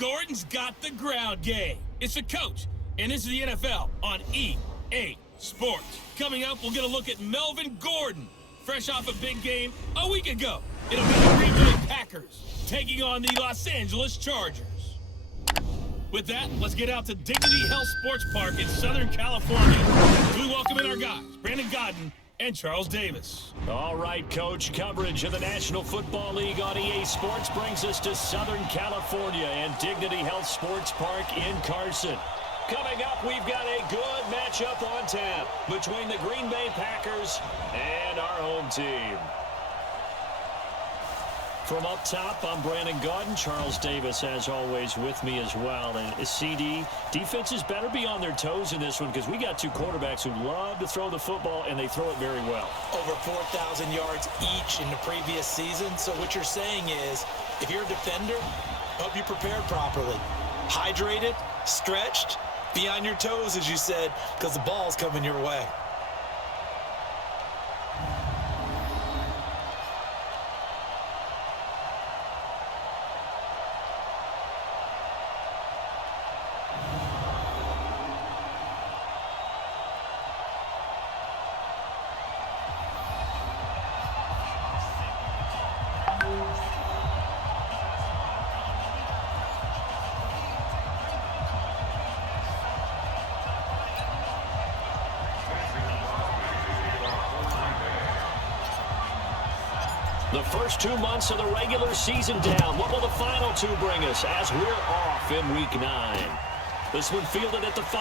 Gordon's got the ground game. It's the coach, and this is the NFL on EA Sports. Coming up, we'll get a look at Melvin Gordon, fresh off a big game a week ago. It'll be the Green Bay Packers taking on the Los Angeles Chargers. With that, let's get out to Dignity Health Sports Park in Southern California. We welcome in our guys, Brandon Godden and Charles Davis. All right, Coach. Coverage of the National Football League on EA Sports brings us to Southern California and Dignity Health Sports Park in Carson. Coming up, we've got a good matchup on tap between the Green Bay Packers and our home team. From up top, I'm Brandon Godden. Charles Davis, as always, with me as well. And CD, defenses better be on their toes in this one because we got two quarterbacks who love to throw the football, and they throw it very well. Over 4,000 yards each in the previous season. So what you're saying is, if you're a defender, hope you prepared properly. Hydrated, stretched, be on your toes, as you said, because the ball's coming your way. The first 2 months of the regular season down. What will the final two bring us as we're off in Week 9? This one fielded at the 5.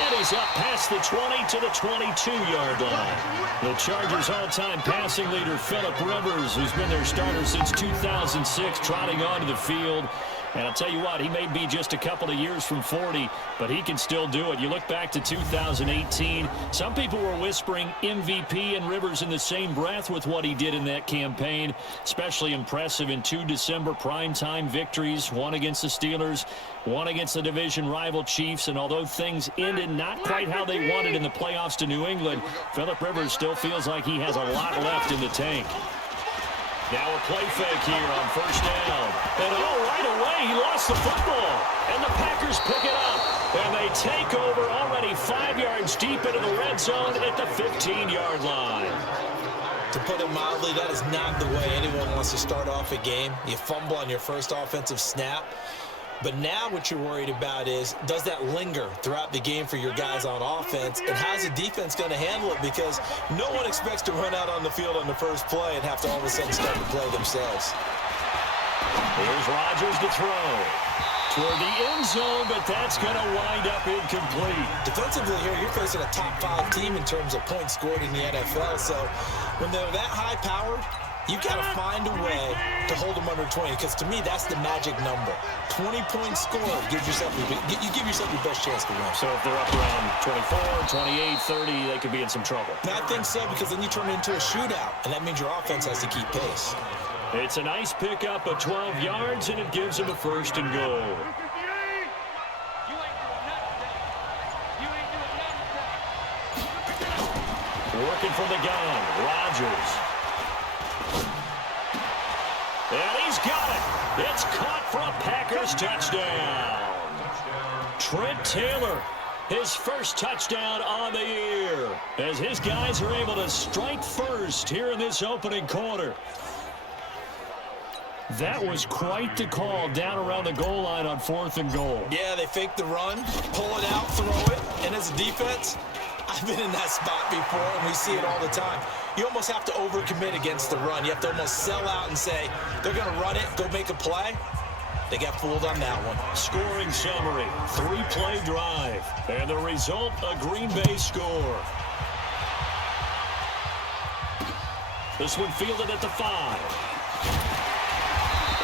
And he's up past the 20 to the 22-yard line. The Chargers' all-time passing leader, Phillip Rivers, who's been their starter since 2006, trotting onto the field. And I'll tell you what, he may be just a couple of years from 40, but he can still do it. You look back to 2018, some people were whispering MVP and Rivers in the same breath with what he did in that campaign. Especially impressive in 2 December primetime victories, one against the Steelers, one against the division rival Chiefs. And although things ended not quite how they wanted in the playoffs to New England, Phillip Rivers still feels like he has a lot left in the tank. Now a play fake here on first down. And right away, he lost the football. And the Packers pick it up. And they take over already 5 yards deep into the red zone at the 15-yard line. To put it mildly, that is not the way anyone wants to start off a game. You fumble on your first offensive snap. But now what you're worried about is, does that linger throughout the game for your guys on offense? And how's the defense going to handle it? Because no one expects to run out on the field on the first play and have to all of a sudden start to play themselves. Here's Rodgers to throw. Toward the end zone, but that's going to wind up incomplete. Defensively here, you're facing a top 5 team in terms of points scored in the NFL. So when they're that high-powered, you've got to find a way to hold them under 20, because to me, that's the magic number. 20 points scored gives yourself you give yourself your best chance to win. So if they're up around 24, 28, 30, they could be in some trouble. And I think so, because then you turn it into a shootout, and that means your offense has to keep pace. It's a nice pickup of 12 yards, and it gives them a first and goal. Working from the gun, Rodgers. And he's got it. It's caught for a Packers touchdown. Trent Taylor, his first touchdown on the year, as his guys are able to strike first here in this opening quarter. That was quite the call down around the goal line on 4th and goal. Yeah, they fake the run, pull it out, throw it, and as a defense, I've been in that spot before, and we see it all the time. You almost have to overcommit against the run. You have to almost sell out and say, they're going to run it, go make a play. They got fooled on that one. Scoring summary, 3-play drive. And the result, a Green Bay score. This one fielded at the 5.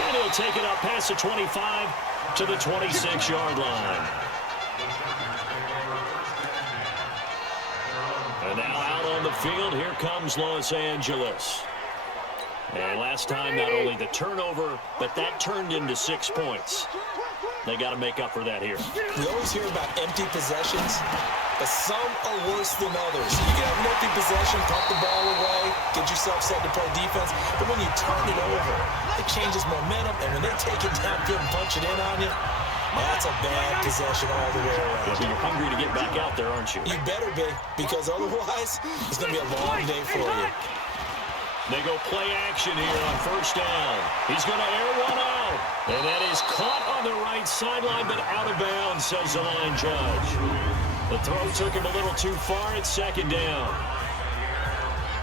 And he'll take it up past the 25 to the 26-yard line. And now out on the field, here comes Los Angeles. And last time, not only the turnover, but that turned into 6 points. They got to make up for that here. We always hear about empty possessions. but some are worse than others. You can have multi possession, pump the ball away, get yourself set to play defense, but when you turn it over, it changes momentum, and when they take it downfield and punch it in on you, that's a bad possession all the way around. Yeah, but you're hungry to get back out there, aren't you? You better be, because otherwise, it's going to be a long day for you. They go play action here on first down. He's going to air one out. And that is caught on the right sideline, but out of bounds, says the line judge. The throw took him a little too far at second down.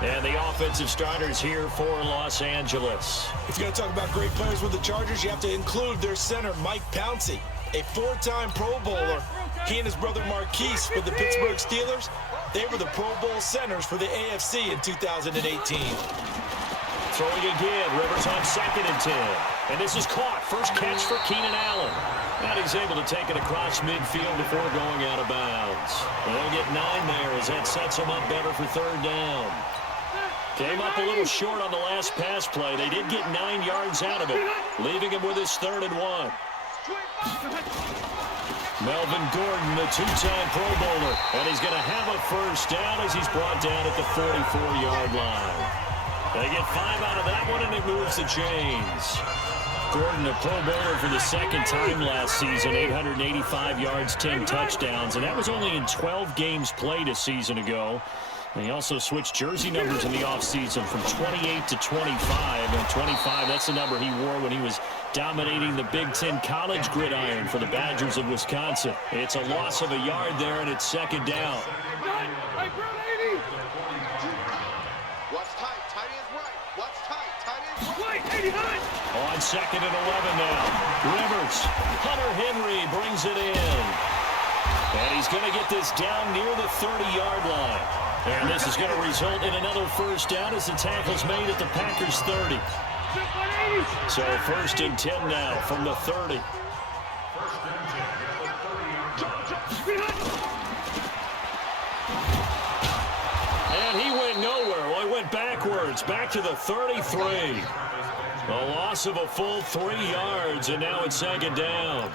And the offensive starters here for Los Angeles. If you're going to talk about great players with the Chargers, you have to include their center, Mike Pouncey, a four-time Pro Bowler. He and his brother Marquise for the Pittsburgh Steelers. They were the Pro Bowl centers for the AFC in 2018. Throwing again, Rivers on 2nd and 10. And this is caught. First catch for Keenan Allen. And he's able to take it across midfield before going out of bounds. And they'll get 9 there as that sets him up better for third down. Came up a little short on the last pass play. They did get 9 yards out of it, leaving him with his 3rd and 1. Melvin Gordon, the 2-time Pro Bowler. And he's going to have a first down as he's brought down at the 44-yard line. They get 5 out of that one, and it moves the chains. Gordon, a Pro Bowler for the 2nd time last season, 885 yards, 10 touchdowns, and that was only in 12 games played a season ago. And he also switched jersey numbers in the offseason from 28 to 25, and 25, that's the number he wore when he was dominating the Big Ten college gridiron for the Badgers of Wisconsin. It's a loss of a yard there, and it's 2nd down. On 2nd and 11 now. Rivers. Hunter Henry brings it in. And he's going to get this down near the 30-yard line. And this is going to result in another first down as the tackle's made at the Packers' 30. So 1st and 10 now from the 30. And he went nowhere. Well, he went backwards, back to the 33. A loss of a full 3 yards, and now it's 2nd down.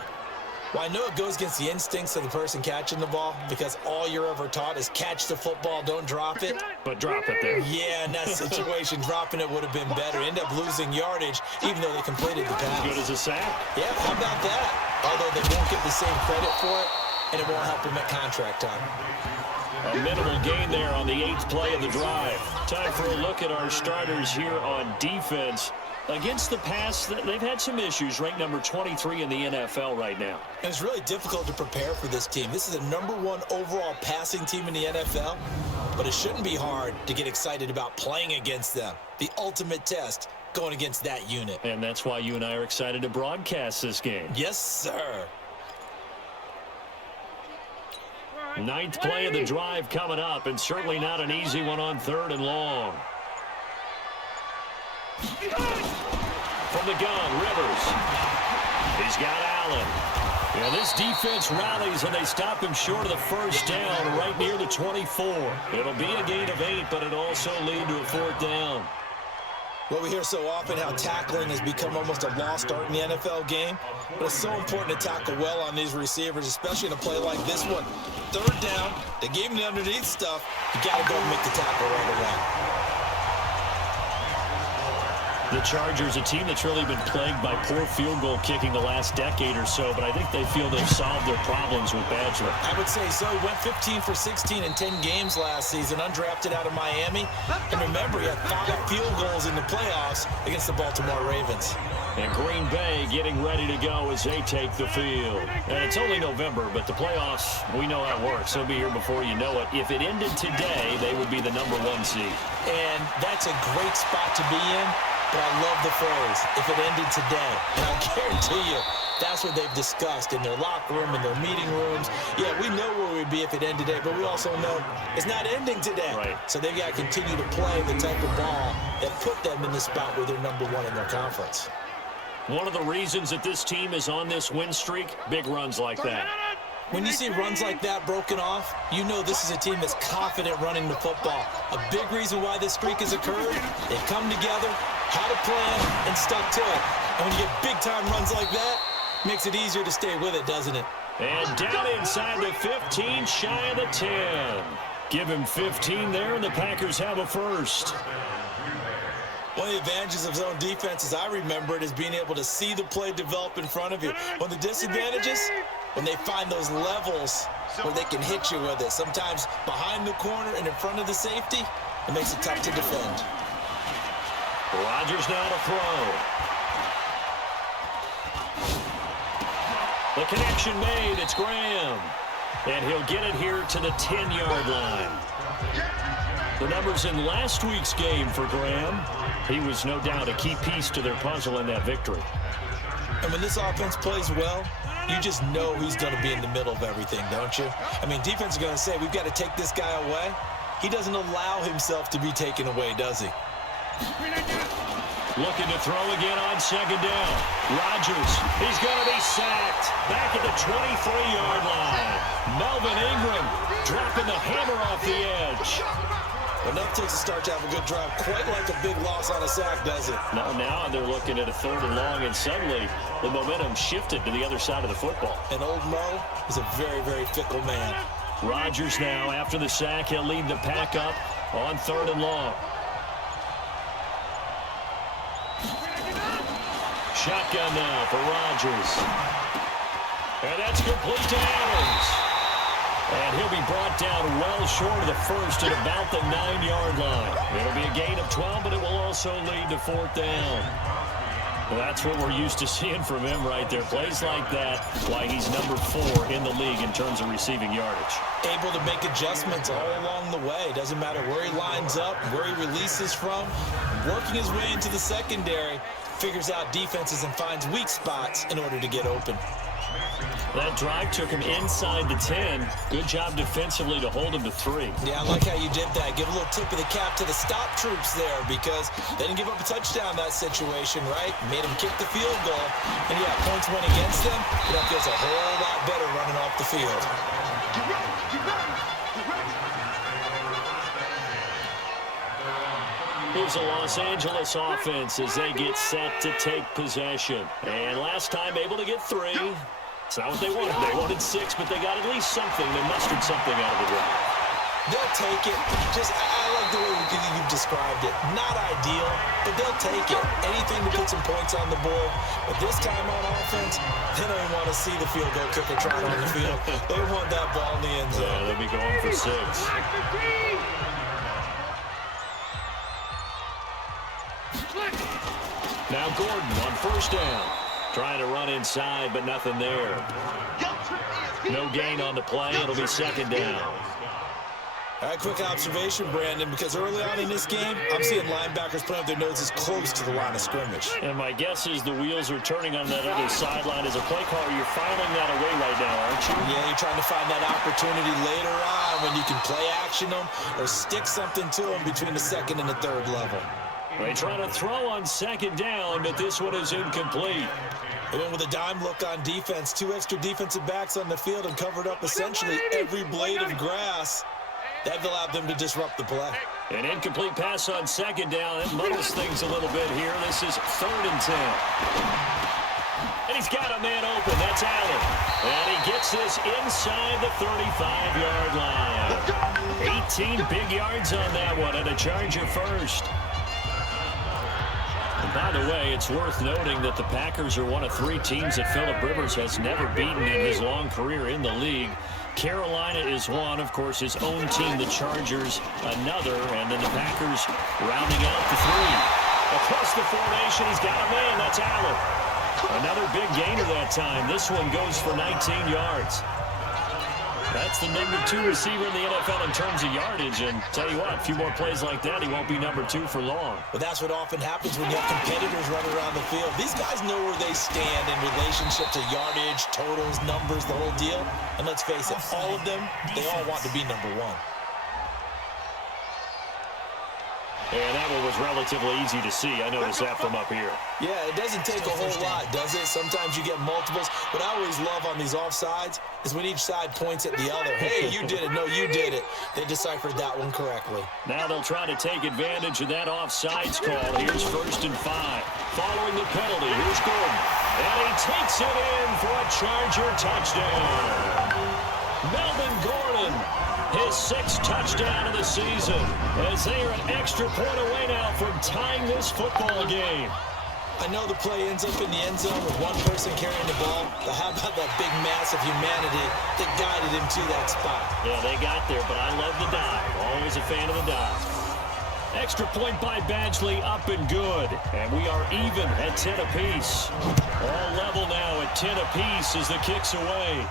Well, I know it goes against the instincts of the person catching the ball because all you're ever taught is catch the football, don't drop it. But drop it there. Yeah, in that situation, dropping it would have been better. End up losing yardage, even though they completed the pass. Good as a sack. Yeah, how about that? Although they won't get the same credit for it, and it won't help them at contract time. A minimal gain there on the 8th play of the drive. Time for a look at our starters here on defense. Against the pass, they've had some issues, ranked number 23 in the NFL right now. And it's really difficult to prepare for this team. This is a #1 overall passing team in the NFL, but it shouldn't be hard to get excited about playing against them. The ultimate test going against that unit. And that's why you and I are excited to broadcast this game. Yes, sir. 9th play of the drive coming up, and certainly not an easy one on 3rd and long. From the gun, Rivers. He's got Allen. Yeah, this defense rallies, and they stop him short of the first down right near the 24. It'll be a gain of 8, but it'll also lead to a 4th down. Well, we hear so often how tackling has become almost a lost art in the NFL game, but it's so important to tackle well on these receivers, especially in a play like this one. 3rd down, they gave him the underneath stuff. You got to go and make the tackle right away. The Chargers, a team that's really been plagued by poor field goal kicking the last decade or so, but I think they feel they've solved their problems with Badger. I would say so. He went 15 for 16 in 10 games last season, undrafted out of Miami. And remember, he had 5 field goals in the playoffs against the Baltimore Ravens. And Green Bay getting ready to go as they take the field. And it's only November, but the playoffs, we know how it works. They'll be here before you know it. If it ended today, they would be the #1 seed. And that's a great spot to be in. But I love the phrase, if it ended today. And I guarantee you, that's what they've discussed in their locker room, in their meeting rooms. Yeah, we know where we'd be if it ended today, but we also know it's not ending today. Right. So they've got to continue to play the type of ball that put them in the spot where they're #1 in their conference. One of the reasons that this team is on this win streak, big runs like that. When you see runs like that broken off, you know this is a team that's confident running the football. A big reason why this streak has occurred, they've come together, had a plan, and stuck to it. And when you get big-time runs like that, makes it easier to stay with it, doesn't it? And down inside the 15, shy of the 10. Give him 15 there, and the Packers have a first. One of the advantages of zone defense, as I remember it, is being able to see the play develop in front of you. One of the disadvantages, when they find those levels where they can hit you with it. Sometimes behind the corner and in front of the safety, it makes it tough to defend. Rodgers now to throw. The connection made. It's Graham. And he'll get it here to the 10-yard line. The numbers in last week's game for Graham. He was no doubt a key piece to their puzzle in that victory. And when this offense plays well, you just know he's going to be in the middle of everything, don't you? I mean, defense is going to say, we've got to take this guy away. He doesn't allow himself to be taken away, does he? Looking to throw again on second down. Rodgers, he's going to be sacked. Back at the 23-yard line. Melvin Ingram dropping the hammer off the edge. Enough takes a start to have a good drive. Quite like a big loss on a sack, does it? No, now they're looking at a 3rd and long, and suddenly the momentum shifted to the other side of the football. And old Mo is a very, very fickle man. Rodgers now, after the sack, he'll lead the pack up on 3rd and long. Shotgun now for Rodgers. And that's complete to Adams. And he'll be brought down well short of the first at about the 9-yard line. It'll be a gain of 12, but it will also lead to 4th down. Well, that's what we're used to seeing from him right there. Plays like that, why he's number 4 in the league in terms of receiving yardage. Able to make adjustments all along the way. Doesn't matter where he lines up, where he releases from. Working his way into the secondary, figures out defenses and finds weak spots in order to get open. That drive took him inside the 10. Good job defensively to hold him to 3. Yeah, I like how you did that. Give a little tip of the cap to the stop troops there because they didn't give up a touchdown in that situation, right? Made them kick the field goal. And, yeah, points went against them, but that feels a whole lot better running off the field. Here's the Los Angeles offense as they get set to take possession. And last time able to get 3. It's not what they wanted. They wanted 6, but they got at least something. They mustered something out of the drive. They'll take it. I like the way you've described it. Not ideal, but they'll take it. Anything to put some points on the board. But this time on offense, they don't even want to see the field goal kicker trot on the field. They want that ball in the end zone. Yeah, they'll be going for 6. Now Gordon on 1st down. Trying to run inside, but nothing there. No gain on the play. It'll be 2nd down. All right, quick observation, Brandon, because early on in this game, I'm seeing linebackers putting up their noses close to the line of scrimmage. And my guess is the wheels are turning on that other sideline. As a play caller, you're filing that away right now, aren't you? Yeah, you're trying to find that opportunity later on when you can play action them or stick something to them between the 2nd and the 3rd level. They try to throw on 2nd down, but this one is incomplete. They went with a dime look on defense. 2 extra defensive backs on the field and covered up essentially every blade of grass. That allowed them to disrupt the play. An incomplete pass on 2nd down. It muddles things a little bit here. This is 3rd and 10. And he's got a man open. That's Allen. And he gets this inside the 35-yard line. 18 big yards on that one, and a Charger first. And by the way, it's worth noting that the Packers are one of 3 teams that Phillip Rivers has never beaten in his long career in the league. Carolina is one, of course, his own team, the Chargers, another, and then the Packers rounding out the 3. Across the formation, he's got a man. That's Allen. Another big gainer that time. This one goes for 19 yards. That's the number 2 receiver in the NFL in terms of yardage. And tell you what, a few more plays like that, he won't be number 2 for long. But that's what often happens when you have competitors running around the field. These guys know where they stand in relationship to yardage, totals, numbers, the whole deal. And let's face it, all of them, they all want to be number 1. And that one was relatively easy to see. I noticed that from up here. Yeah, it doesn't take a whole lot, does it? Sometimes you get multiples. What I always love on these offsides is when each side points at the other. Hey, you did it. No, you did it. They deciphered that one correctly. Now they'll try to take advantage of that offsides call. Here's 1st and 5. Following the penalty, here's Gordon. And he takes it in for a Charger touchdown. Melvin Gordon, his 6th touchdown of the season, as they are an extra point away now from tying this football game. I know the play ends up in the end zone with one person carrying the ball, but how about that big mass of humanity that guided him to that spot? Yeah, they got there, but I love the dive. Always a fan of the dive. Extra point by Badgley, up and good. And we are even at 10 apiece. All level now at 10 apiece as the kick's away.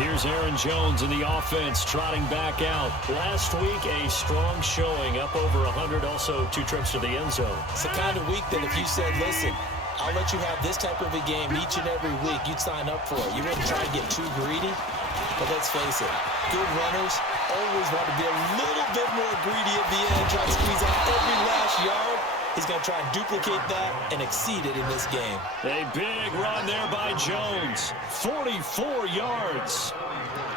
Here's Aaron Jones in the offense, trotting back out. Last week, a strong showing, up over 100, also 2 trips to the end zone. It's the kind of week that if you said, listen, I'll let you have this type of a game each and every week, you'd sign up for it. You wouldn't try to get too greedy, but let's face it, good runners always want to be a little bit more greedy at the end, try to squeeze out every last yard. He's going to try and duplicate that and exceed it in this game. A big run there by Jones. 44 yards.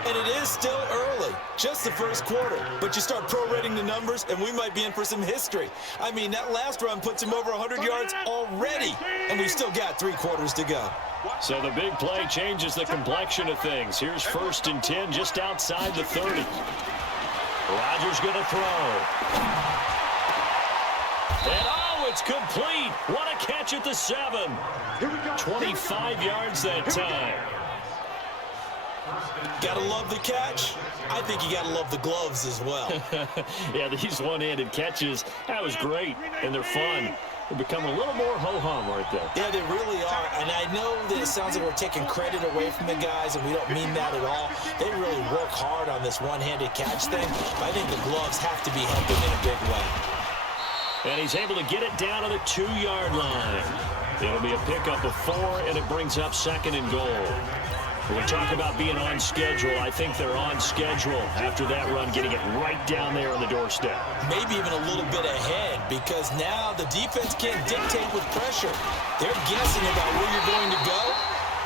And it is still early, just the first quarter. But you start prorating the numbers, and we might be in for some history. I mean, that last run puts him over 100 yards already, and we've still got 3 quarters to go. So the big play changes the complexion of things. Here's 1st and 10, just outside the 30. Rodgers going to throw. And it's complete. What a catch at the 7. 25 yards that time. Gotta love the catch. I think you gotta love the gloves as well. Yeah, these one-handed catches, that was great, and they're fun. They become a little more ho-hum right there. Yeah, they really are. And I know that it sounds like we're taking credit away from the guys, and we don't mean that at all. They really work hard on this one-handed catch thing. But I think the gloves have to be helping in a big way. And he's able to get it down to the 2-yard line. It'll be a pickup of 4, and it brings up 2nd and goal. When we talk about being on schedule, I think they're on schedule after that run, getting it right down there on the doorstep. Maybe even a little bit ahead, because now the defense can't dictate with pressure. They're guessing about where you're going to go.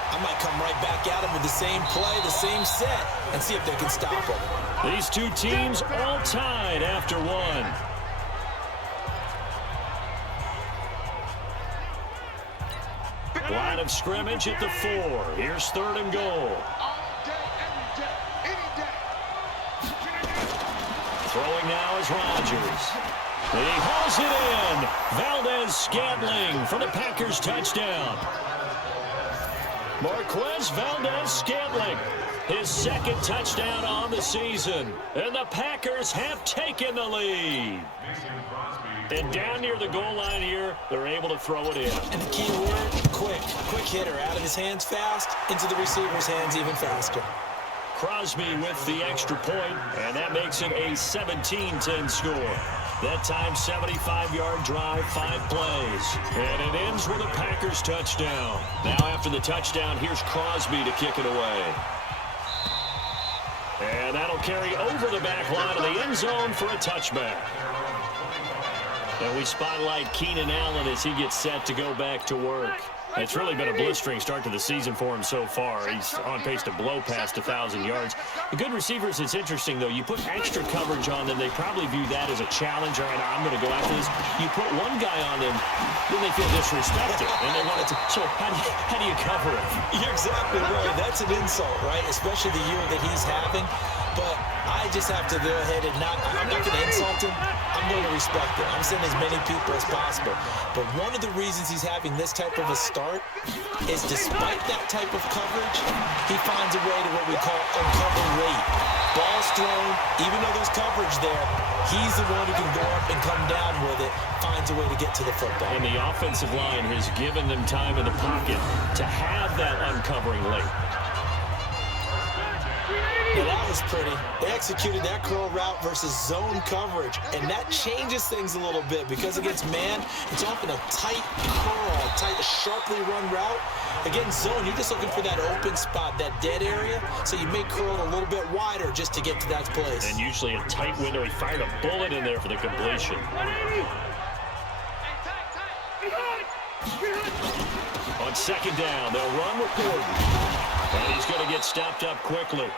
I might come right back at them with the same play, the same set, and see if they can stop them. These 2 teams all tied after 1. Line of scrimmage at the 4. Here's 3rd and goal. Throwing now is Rodgers. He hauls it in. Valdez-Scantling for the Packers touchdown. Marquez Valdez-Scantling, his 2nd touchdown on the season. And the Packers have taken the lead. And down near the goal line here, they're able to throw it in. And the key word, quick. Quick hitter, out of his hands fast, into the receiver's hands even faster. Crosby with the extra point, and that makes it a 17-10 score. That time, 75-yard drive, 5 plays. And it ends with a Packers touchdown. Now after the touchdown, here's Crosby to kick it away. And that'll carry over the back line of the end zone for a touchback. And we spotlight Keenan Allen as he gets set to go back to work. It's really been a blistering start to the season for him so far. He's on pace to blow past 1,000 yards. The good receivers, it's interesting, though. You put extra coverage on them, they probably view that as a challenge. All right, I'm going to go after this. You put one guy on them, then they feel disrespected, and they want it to. So how do you cover it? You're exactly right. That's an insult, right? Especially the year that he's having. But I just have to go ahead and I'm not going to insult him. I'm going to respect him. I'm sending as many people as possible. But one of the reasons he's having this type of a start is despite that type of coverage, he finds a way to what we call uncover rate. Ball's thrown, even though there's coverage there, he's the one who can go up and come down with it, finds a way to get to the football. And the offensive line has given them time in the pocket to have that uncovering late. Yeah, that was pretty. They executed that curl route versus zone coverage, and that changes things a little bit because against man, it's often a tight curl, tight, sharply run route. Again, zone, you're just looking for that open spot, that dead area, so you may curl a little bit wider just to get to that place. And usually a tight window. He fired a bullet in there for the completion. On second down, they'll run with Gordon. And he's going to get stopped up quickly.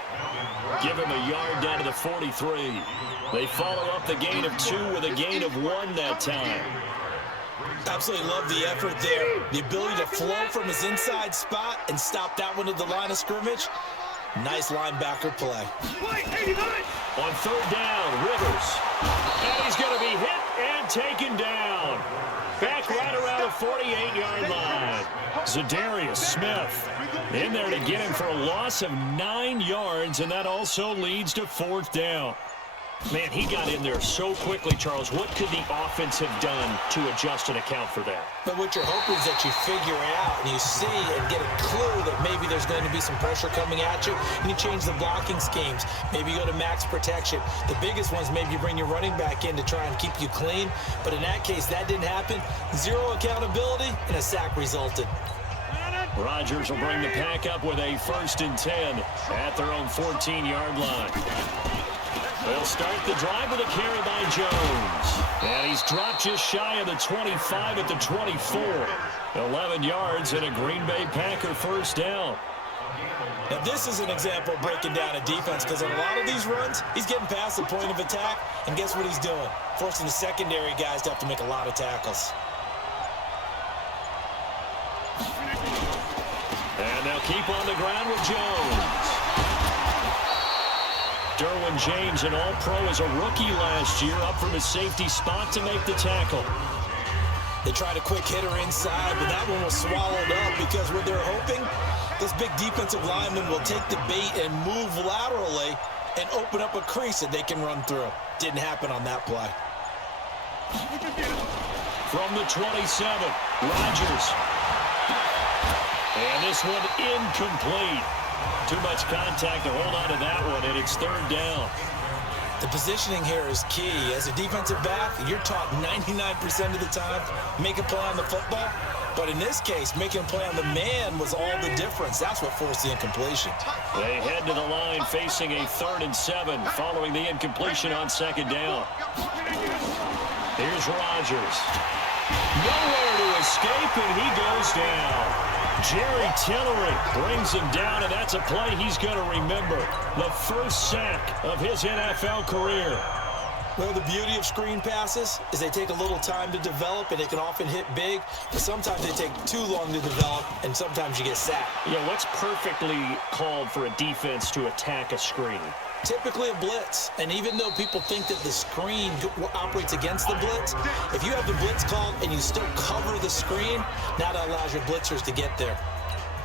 Give him a yard down to the 43. They follow up the gain of 2 with a gain of 1 that time. Absolutely love the effort there. The ability to flow from his inside spot and stop that one at the line of scrimmage. Nice linebacker play. On third down, Rivers. And he's going to be hit and taken down. Back right around the 48-yard line. Zadarius Smith in there to get him for a loss of 9 yards, and that also leads to 4th down. Man, he got in there so quickly, Charles. What could the offense have done to adjust and account for that? But what you're hoping is that you figure it out and you see and get a clue that maybe there's going to be some pressure coming at you, and you change the blocking schemes. Maybe you go to max protection. The biggest ones, maybe you bring your running back in to try and keep you clean. But in that case, that didn't happen. 0 accountability, and a sack resulted. Rodgers will bring the pack up with a 1st and 10 at their own 14-yard line. They'll start the drive with a carry by Jones. And he's dropped just shy of the 25 at the 24. 11 yards and a Green Bay Packer 1st down. Now, this is an example of breaking down a defense, because on a lot of these runs, he's getting past the point of attack, and guess what he's doing? Forcing the secondary guys to have to make a lot of tackles. And they'll keep on the ground with Jones. Derwin James, an all-pro as a rookie last year, up from his safety spot to make the tackle. They tried a quick hitter inside, but that one was swallowed up because what they're hoping, this big defensive lineman will take the bait and move laterally and open up a crease that they can run through. Didn't happen on that play. From the 27, Rodgers. And this one incomplete. Too much contact to hold on to that one, and it's 3rd down. The positioning here is key. As a defensive back, you're taught 99% of the time, make a play on the football. But in this case, making a play on the man was all the difference. That's what forced the incompletion. They head to the line facing a 3rd and 7 following the incompletion on 2nd down. Here's Rodgers. Nowhere to escape, and he goes down. Jerry Tillery brings him down, and that's a play he's going to remember. The 1st sack of his NFL career. Well, the beauty of screen passes is they take a little time to develop, and they can often hit big, but sometimes they take too long to develop, and sometimes you get sacked. Yeah, what's perfectly called for a defense to attack a screen? Typically a blitz, and even though people think that the screen operates against the blitz, if you have the blitz called and you still cover the screen, now that allows your blitzers to get there.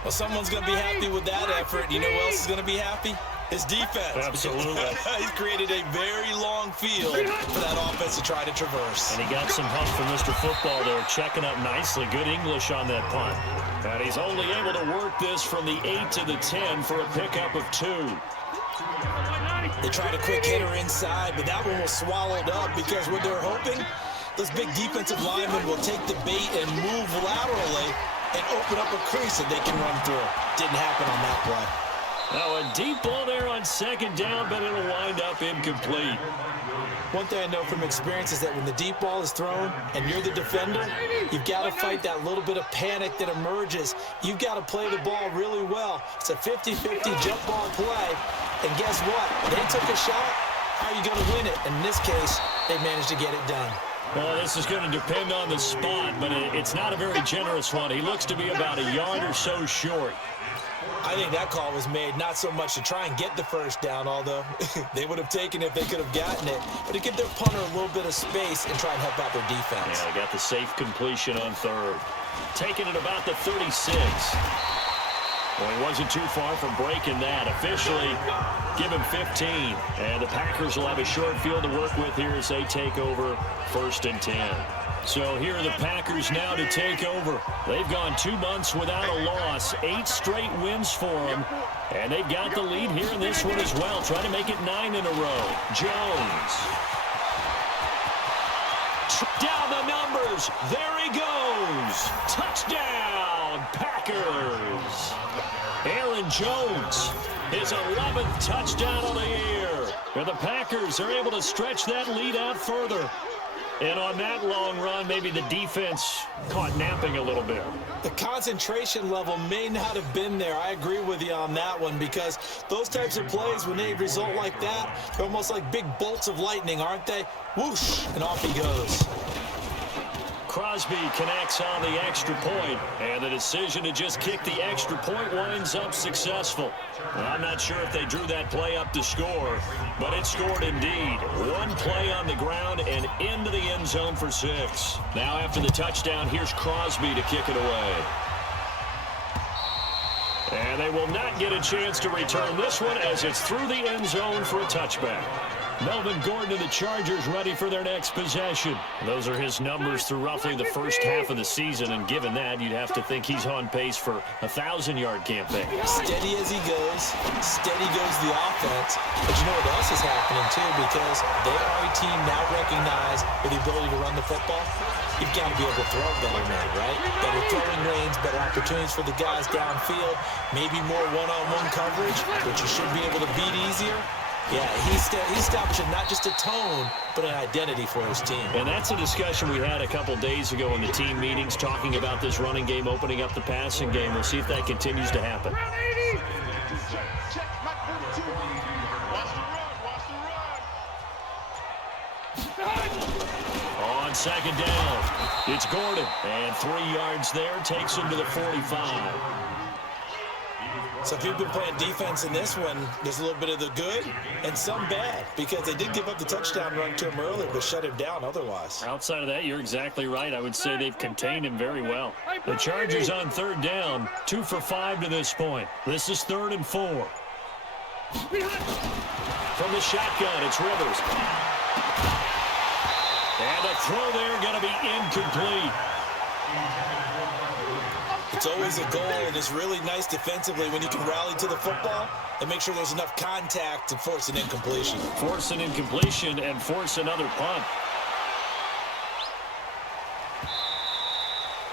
Well, someone's going to be happy with that effort. You know who else is going to be happy? His defense. Absolutely. He's created a very long field for that offense to try to traverse. And he got some help from Mr. Football there, checking up nicely. Good English on that punt. And he's only able to work this from the 8 to the 10 for a pickup of 2. They tried a quick hitter inside, but that one was swallowed up because what they're hoping, this big defensive lineman will take the bait and move laterally and open up a crease that they can run through. Didn't happen on that play. Now a deep ball there on 2nd down, but it'll wind up incomplete. One thing I know from experience is that when the deep ball is thrown and you're the defender, you've got to fight that little bit of panic that emerges. You've got to play the ball really well. It's a 50-50 jump ball play. And guess what? They took a shot. How are you going to win it? In this case, they managed to get it done. Well, this is going to depend on the spot, but it's not a very generous one. He looks to be about a yard or so short. I think that call was made not so much to try and get the 1st down, although they would have taken it if they could have gotten it, but to give their punter a little bit of space and try and help out their defense. Yeah, they got the safe completion on 3rd. Taking it about the 36. Well, he wasn't too far from breaking that. Officially, give him 15. And the Packers will have a short field to work with here as they take over 1st and 10. So here are the Packers now to take over. They've gone 2 months without a loss, 8 straight wins for them. And they've got the lead here in this one as well, trying to make it 9 in a row. Jones. Down the numbers. There he goes. Touchdown, Packers. Packers. Aaron Jones, his 11th touchdown on the year. And the Packers are able to stretch that lead out further. And on that long run, maybe the defense caught napping a little bit. The concentration level may not have been there. I agree with you on that one, because those types of plays, when they result like that, they're almost like big bolts of lightning, aren't they? Whoosh, and off he goes. Crosby connects on the extra point, and the decision to just kick the extra point winds up successful. I'm not sure if they drew that play up to score, but it scored indeed. One play on the ground and into the end zone for 6. Now after the touchdown, here's Crosby to kick it away. And they will not get a chance to return this one as it's through the end zone for a touchback. Melvin Gordon and the Chargers ready for their next possession. Those are his numbers through roughly the first half of the season, and given that, you'd have to think he's on pace for a 1,000-yard campaign. Steady as he goes, steady goes the offense. But you know what else is happening, too, because they are a team now recognized with the ability to run the football. You've got to be able to throw better now, right? Better throwing lanes, better opportunities for the guys downfield, maybe more one-on-one coverage, which you should be able to beat easier. Yeah, he's establishing not just a tone, but an identity for his team. And that's a discussion we had a couple days ago in the team meetings, talking about this running game, opening up the passing game. We'll see if that continues to happen. On second down, it's Gordon. And 3 yards there takes him to the 45. So if you've been playing defense in this one, there's a little bit of the good and some bad, because they did give up the touchdown run to him earlier, but shut him down otherwise. Outside of that, you're exactly right. I would say they've contained him very well. The Chargers on third down, 2 for 5 to this point. This is 3rd and 4. From the shotgun, it's Rivers. And the throw there going to be incomplete. It's always a goal, and it's really nice defensively when you can rally to the football and make sure there's enough contact to force an incompletion. Force an incompletion and force another punt.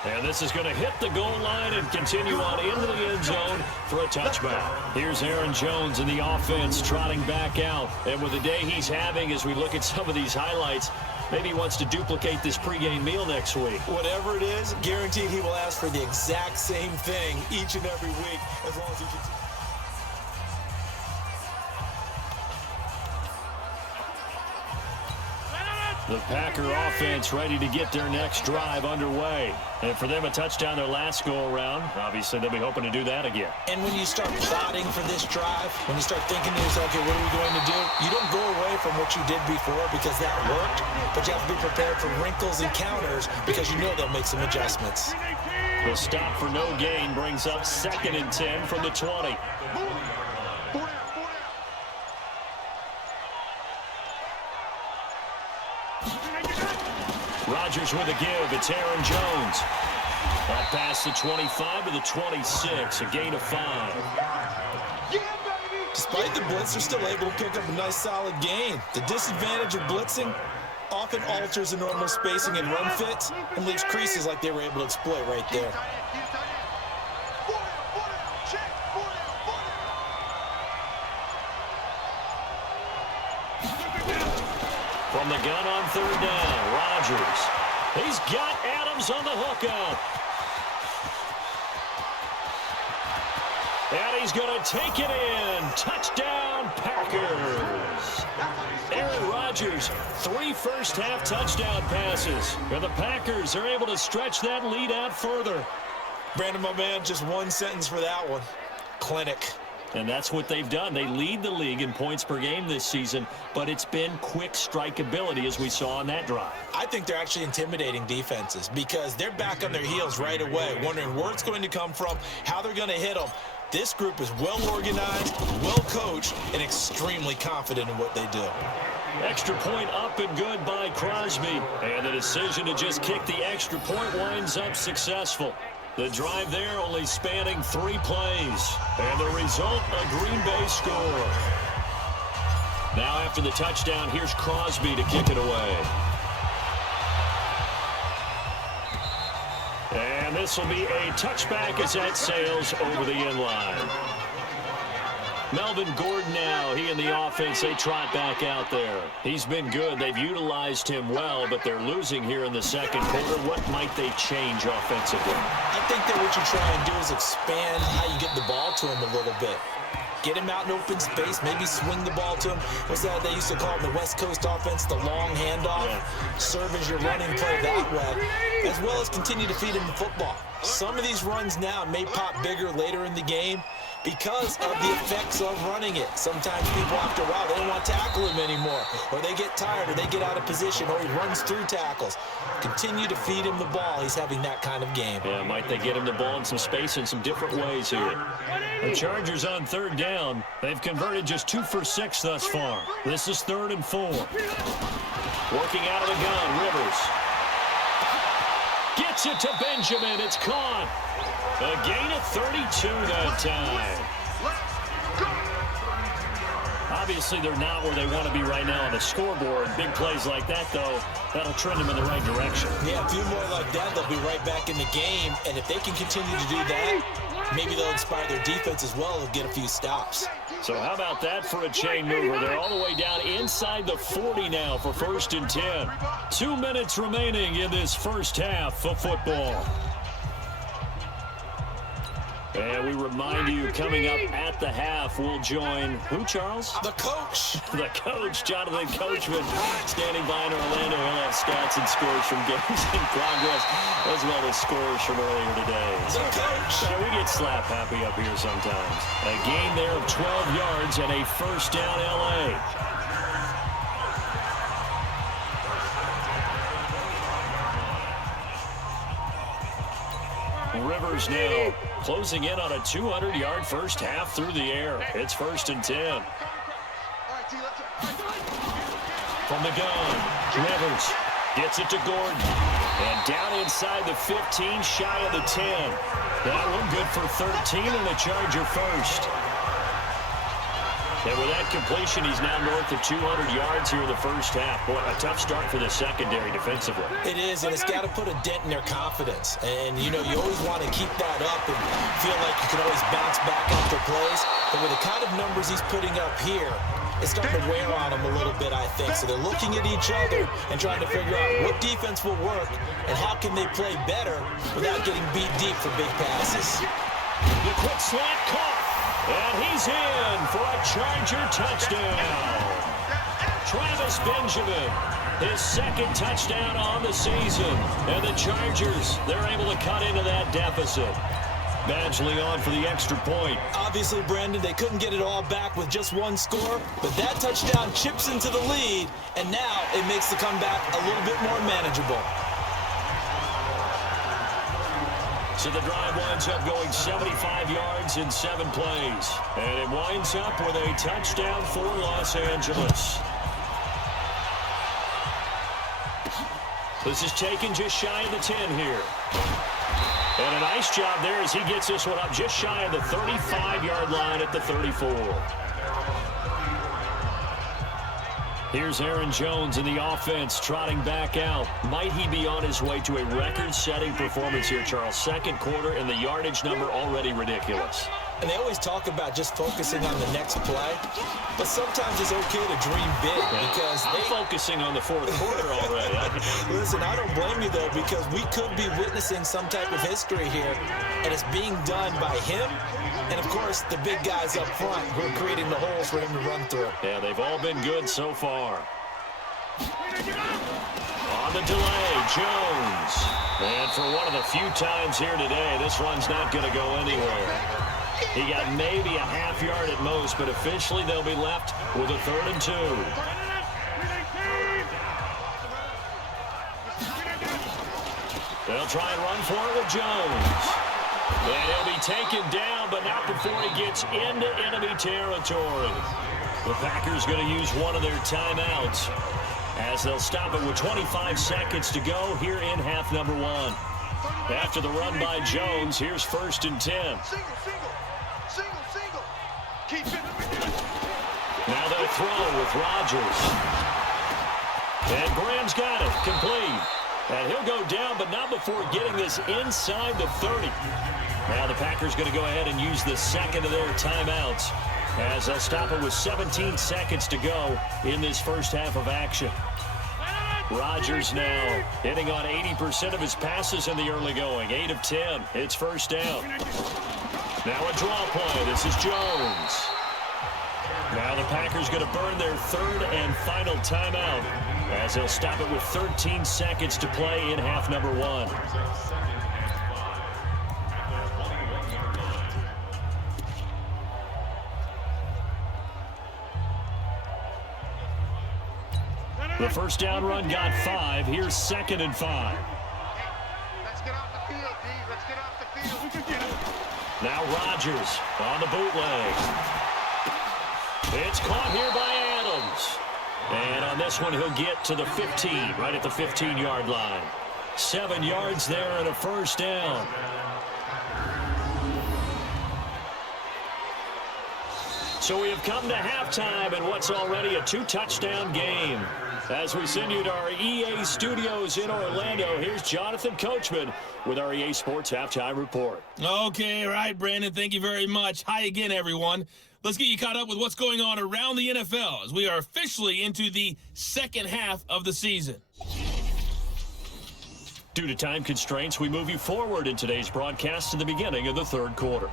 And this is going to hit the goal line and continue on into the end zone for a touchback. Here's Aaron Jones in the offense trotting back out. And with the day he's having, as we look at some of these highlights, maybe he wants to duplicate this pregame meal next week. Whatever it is, guaranteed he will ask for the exact same thing each and every week, as long as he can. The Packer offense ready to get their next drive underway. And for them, a touchdown their last go-around. Obviously, they'll be hoping to do that again. And when you start plotting for this drive, when you start thinking to yourself, okay, what are we going to do? You don't go away from what you did before because that worked, but you have to be prepared for wrinkles and counters because you know they'll make some adjustments. The stop for no gain brings up 2nd and 10 from the 20. Rodgers with a give. It's Aaron Jones. Up past the 25 to the 26, a gain of 5. Despite the blitz, they're still able to pick up a nice solid gain. The disadvantage of blitzing often alters the normal spacing and run fits and leaves creases like they were able to exploit right there. From the gun on third down, Rodgers. He's got Adams on the hookup. And he's going to take it in. Touchdown, Packers. Aaron Rodgers, 3 first-half touchdown passes. And the Packers are able to stretch that lead out further. Brandon, my man, just one sentence for that one. Clinic. And that's what they've done. They lead the league in points per game this season, but it's been quick strike ability as we saw on that drive. I think they're actually intimidating defenses because they're back on their heels right away, wondering where it's going to come from, how they're going to hit them. This group is well organized, well coached, and extremely confident in what they do. Extra point up and good by Crosby. And the decision to just kick the extra point winds up successful. The drive there only spanning 3 plays. And the result, a Green Bay score. Now after the touchdown, here's Crosby to kick it away. And And this will be a touchback as that sails over the end line. Melvin Gordon now, he and the offense, they trot back out there. He's been good. They've utilized him well, but they're losing here in the second quarter. What might they change offensively? I think that what you try and do is expand how you get the ball to him a little bit. Get him out in open space, maybe swing the ball to him. What's that they used to call it, the West Coast offense, the long handoff? Yeah. Serve as your running play that way, as well as continue to feed him the football. Some of these runs now may pop bigger later in the game because of the effects of running it. Sometimes people, after a while, they don't want to tackle him anymore, or they get tired, or they get out of position, or he runs through tackles. Continue to feed him the ball. He's having that kind of game. Yeah, might they get him the ball in some space in some different ways here. The Chargers on third down. They've converted just 2 for 6 thus far. This is 3rd and 4. Working out of the gun, Rivers. Gets it to Benjamin. It's caught. A gain of 32 that time. Obviously, they're not where they want to be right now on the scoreboard. Big plays like that, though, that'll trend them in the right direction. Yeah, a few more like that, they'll be right back in the game. And if they can continue to do that, maybe they'll inspire their defense as well and get a few stops. So how about that for a chain mover? They're all the way down inside the 40 now for 1st and 10. 2 minutes remaining in this first half of football. And we remind you, coming up at the half, we'll join who, Charles? The coach. The coach, Jonathan Coachman, standing by in Orlando. He'll have stats and scores from games in progress, as well as scores from earlier today. The coach. We get slap happy up here sometimes. A gain there of 12 yards and a first down, L.A. Rivers now closing in on a 200-yard first half through the air. It's 1st and 10. From the gun, Rivers gets it to Gordon. And down inside the 15, shy of the 10. That one good for 13 and a Charger first. And with that completion, he's now north of 200 yards here in the first half. Boy, a tough start for the secondary defensively. It is, and it's got to put a dent in their confidence. And, you know, you always want to keep that up and feel like you can always bounce back after plays. But with the kind of numbers he's putting up here, it's starting to wear on them a little bit, I think. So they're looking at each other and trying to figure out what defense will work and how can they play better without getting beat deep for big passes. The quick slant caught. And he's in for a Charger touchdown. Travis Benjamin, his 2nd touchdown on the season. And the Chargers, they're able to cut into that deficit. Badgley on for the extra point. Obviously, Brandon, they couldn't get it all back with just one score, but that touchdown chips into the lead, and now it makes the comeback a little bit more manageable. So the drive winds up going 75 yards in 7 plays. And it winds up with a touchdown for Los Angeles. This is taken just shy of the 10 here. And a nice job there as he gets this one up just shy of the 35-yard line at the 34. Here's Aaron Jones in the offense trotting back out. Might he be on his way to a record-setting performance here, Charles? 2nd quarter and the yardage number already ridiculous. And they always talk about just focusing on the next play, but sometimes it's okay to dream big because they're focusing on the 4th quarter already. Listen, I don't blame you, though, because we could be witnessing some type of history here, and it's being done by him and, of course, the big guys up front who are creating the holes for him to run through. Yeah, they've all been good so far. On the delay, Jones. And for one of the few times here today, this run's not going to go anywhere. He got maybe a half yard at most, but officially they'll be left with a 3rd and 2. They'll try and run for it with Jones. And he'll be taken down, but not before he gets into enemy territory. The Packers going to use one of their timeouts as they'll stop it with 25 seconds to go here in half number 1. After the run by Jones, here's 1st and 10. Now they'll throw with Rodgers. And Graham's got it. Complete. And he'll go down, but not before getting this inside the 30. Now the Packers going to go ahead and use the second of their timeouts as they'll stop it with 17 seconds to go in this first half of action. Rodgers now hitting on 80% of his passes in the early going. 8 of 10. It's first down. Now a draw play. This is Jones. Now the Packers going to burn their third and final timeout as they'll stop it with 13 seconds to play in half number 1. The first down run got 5. Here's 2nd and 5. Let's get off the field, D. Let's get off the field. Now Rodgers on the bootleg. It's caught here by Adams. And on this one, he'll get to the 15, right at the 15-yard line. 7 yards there and a first down. So we have come to halftime in what's already a 2-touchdown game. As we send you to our EA studios in Orlando, here's Jonathan Coachman with our EA Sports Halftime Report. Okay, right, Brandon. Thank you very much. Hi again, everyone. Let's get you caught up with what's going on around the NFL as we are officially into the second half of the season. Due to time constraints, we move you forward in today's broadcast to the beginning of the third quarter.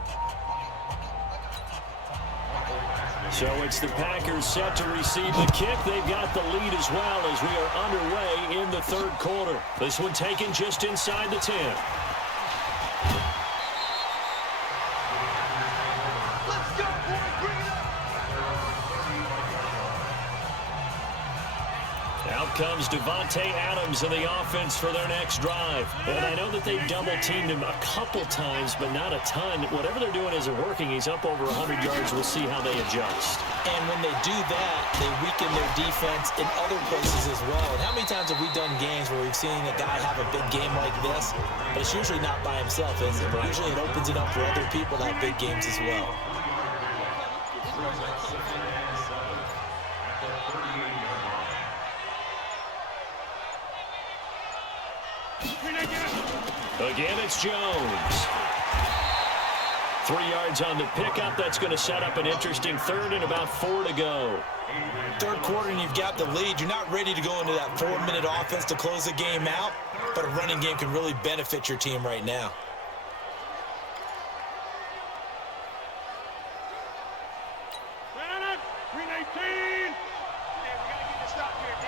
So it's the Packers set to receive the kick. They've got the lead as well as we are underway in the third quarter. This one taken just inside the 10. Let's go, boy. Bring it up. Out comes Devontae Adams in the offense for their next drive. And I know that they've double-teamed him a couple times, but not a ton. Whatever they're doing isn't working. He's up over 100 yards. We'll see how they adjust. And when they do that, they weaken their defense in other places as well. And how many times have we done games where we've seen a guy have a big game like this, but it's usually not by himself, is it? But usually it opens it up for other people to have big games as well. Again, it's Jones. 3 yards on the pickup. That's going to set up an interesting third and about 4 to go. Third quarter and you've got the lead. You're not ready to go into that 4-minute offense to close the game out, but a running game can really benefit your team right now. Green 18. Hey, we got to get this stop here, D.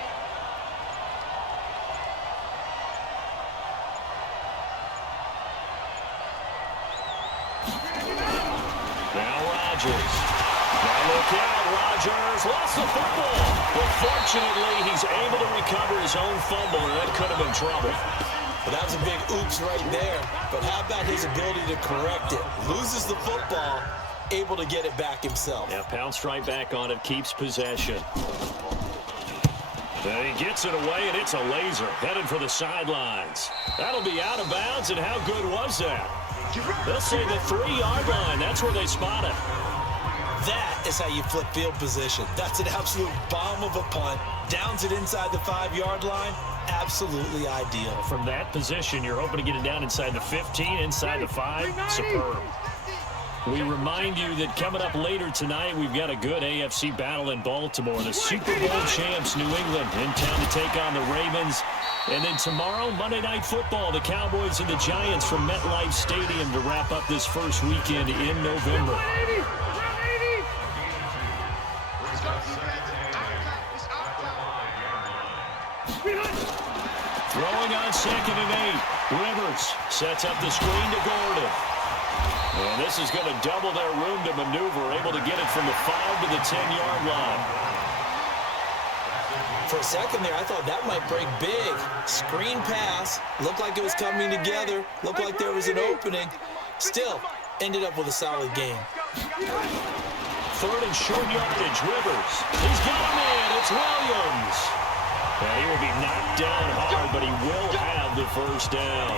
Now Rodgers. Now look out, Rodgers lost the football. But fortunately, he's able to recover his own fumble, and that could have been trouble. Well, that was a big oops right there. But how about his ability to correct it? Loses the football, able to get it back himself. Yeah, pounced right back on it, keeps possession. And he gets it away, and it's a laser headed for the sidelines. That'll be out of bounds, and how good was that? They'll say the 3-yard line. That's where they spot it. That is how you flip field position. That's an absolute bomb of a punt. Downs it inside the 5-yard line. Absolutely ideal. From that position, you're hoping to get it down inside the 15, inside the 5. Superb. We remind you that coming up later tonight, we've got a good AFC battle in Baltimore. The Super Bowl champs, New England, in town to take on the Ravens. And then tomorrow, Monday Night Football, the Cowboys and the Giants from MetLife Stadium to wrap up this first weekend in November. Throwing on 2nd and 8. Rivers sets up the screen to Gordon. And this is going to double their room to maneuver, able to get it from the 5 to the 10-yard line. For a second there, I thought that might break big. Screen pass. Looked like it was coming together. Looked like there was an opening. Still, ended up with a solid game. 3rd and short yardage, Rivers. He's got him in. It's Williams. And he will be knocked down hard, but he will have the first down.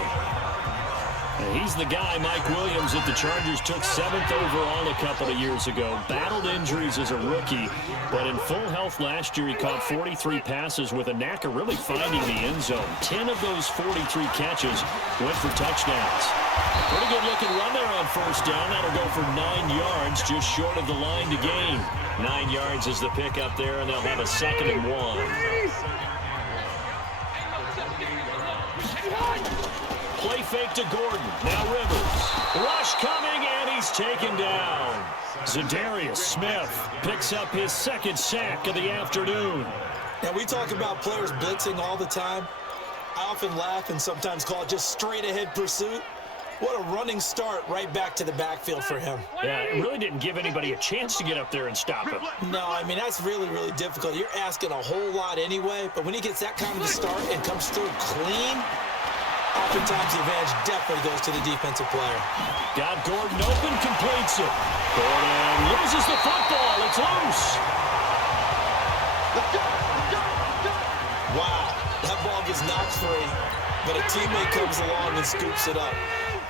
He's the guy, Mike Williams, that the Chargers took 7th overall a couple of years ago. Battled injuries as a rookie, but in full health last year, he caught 43 passes with a knack of really finding the end zone. 10 of those 43 catches went for touchdowns. Pretty good looking run there on first down. That'll go for 9 yards, just short of the line to gain. 9 yards is the pick up there, and they'll have a 2nd and 1. Play fake to Gordon. Now Rivers. Rush coming, and he's taken down. Zadarius Smith picks up his 2nd sack of the afternoon. Now, we talk about players blitzing all the time. I often laugh and sometimes call it just straight-ahead pursuit. What a running start right back to the backfield for him. Yeah, it really didn't give anybody a chance to get up there and stop him. No, I mean, that's really, really difficult. You're asking a whole lot anyway, but when he gets that kind of a start and comes through clean, oftentimes the advantage definitely goes to the defensive player. Got Gordon open, completes it. Gordon loses the football. It's loose. Wow, that ball gets knocked free, but a teammate comes along and scoops it up.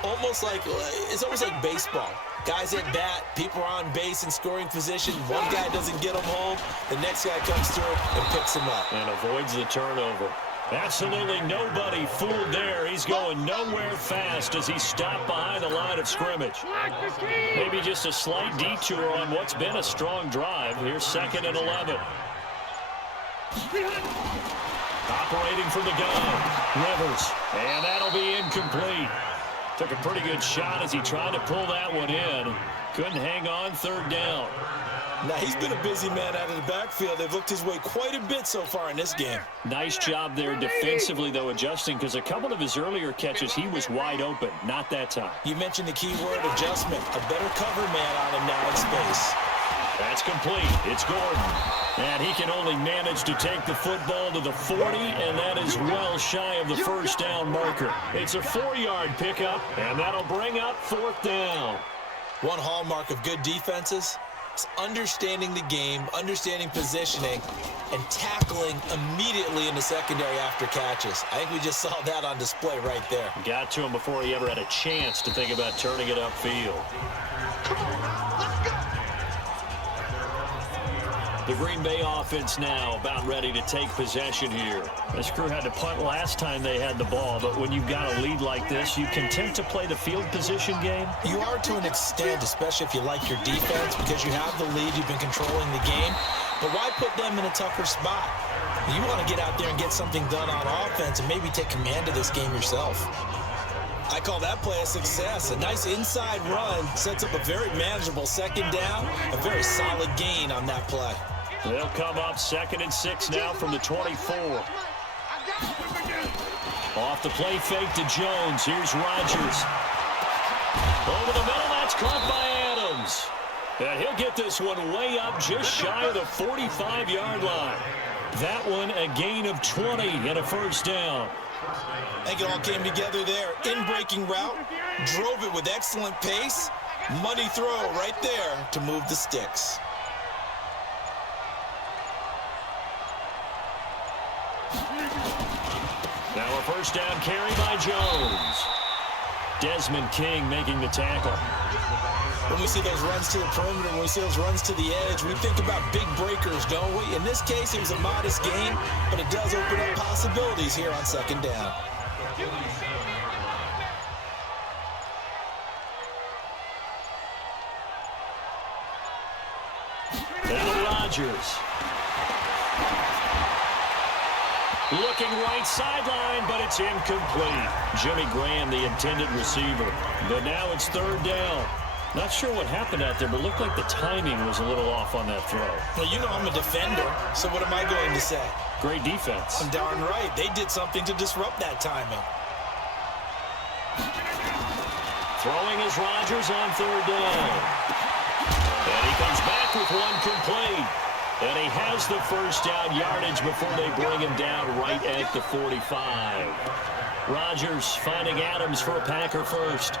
It's almost like baseball. Guys at bat, people are on base in scoring position. One guy doesn't get him home. The next guy comes through and picks him up. And avoids the turnover. Absolutely nobody fooled there. He's going nowhere fast as he stopped behind the line of scrimmage. Maybe just a slight detour on what's been a strong drive. Here's 2nd and 11. Operating from the gun. Rivers. And that'll be incomplete. Took a pretty good shot as he tried to pull that one in. Couldn't hang on, 3rd down. Now, he's been a busy man out of the backfield. They've looked his way quite a bit so far in this game. Nice job there defensively, though, adjusting, because a couple of his earlier catches, he was wide open. Not that time. You mentioned the key word, adjustment. A better cover man on him now in space. That's complete. It's Gordon. And he can only manage to take the football to the 40, and that is well shy of the 1st down marker. It's a 4-yard pickup, and that'll bring up 4th down. One hallmark of good defenses is understanding the game, understanding positioning, and tackling immediately in the secondary after catches. I think we just saw that on display right there. Got to him before he ever had a chance to think about turning it upfield. Come on now, let's go. The Green Bay offense now about ready to take possession here. This crew had to punt last time they had the ball, but when you've got a lead like this, you content to play the field position game? You are to an extent, especially if you like your defense, because you have the lead, you've been controlling the game. But why put them in a tougher spot? You want to get out there and get something done on offense and maybe take command of this game yourself. I call that play a success. A nice inside run sets up a very manageable 2nd down, a very solid gain on that play. They'll come up 2nd and 6 now from the 24. Off the play fake to Jones. Here's Rodgers. Over the middle, that's caught by Adams. And he'll get this one way up just shy of the 45-yard line. That one a gain of 20 and a 1st down. I think it all came together there. In-breaking route, drove it with excellent pace. Money throw right there to move the sticks. Now a 1st down carry by Jones. Desmond King making the tackle. When we see those runs to the perimeter, when we see those runs to the edge, we think about big breakers, don't we? In this case, it was a modest gain, but it does open up possibilities here on 2nd down. Now Rodgers. Looking right sideline, but it's incomplete. Jimmy Graham, the intended receiver. But now it's 3rd down. Not sure what happened out there, but looked like the timing was a little off on that throw. Well, you know I'm a defender, so what am I going to say? Great defense. I'm darn right. They did something to disrupt that timing. Throwing is Rodgers on 3rd down. And he comes back with one complete. And he has the 1st down yardage before they bring him down right at the 45. Rodgers finding Adams for a Packer 1st.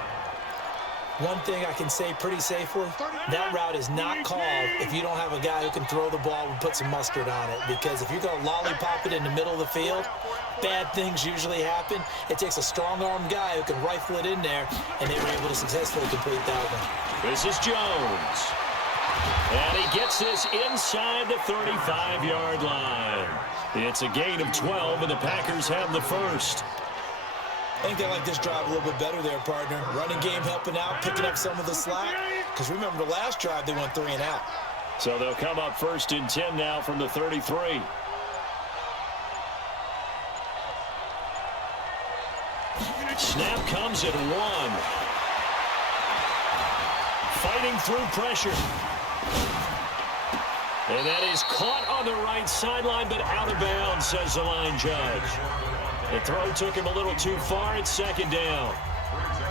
One thing I can say pretty safely, that route is not called if you don't have a guy who can throw the ball and put some mustard on it. Because if you're going to lollipop it in the middle of the field, bad things usually happen. It takes a strong-armed guy who can rifle it in there, and they were able to successfully complete that one. This is Jones. And he gets this inside the 35-yard line. It's a gain of 12, and the Packers have the first. I think they like this drive a little bit better there, partner. Running game helping out, picking up some of the slack. Because remember, the last drive, they went 3 and out. So they'll come up 1st and 10 now from the 33. Snap comes at 1. Fighting through pressure. And that is caught on the right sideline, but out of bounds, says the line judge. The throw took him a little too far. It's 2nd down.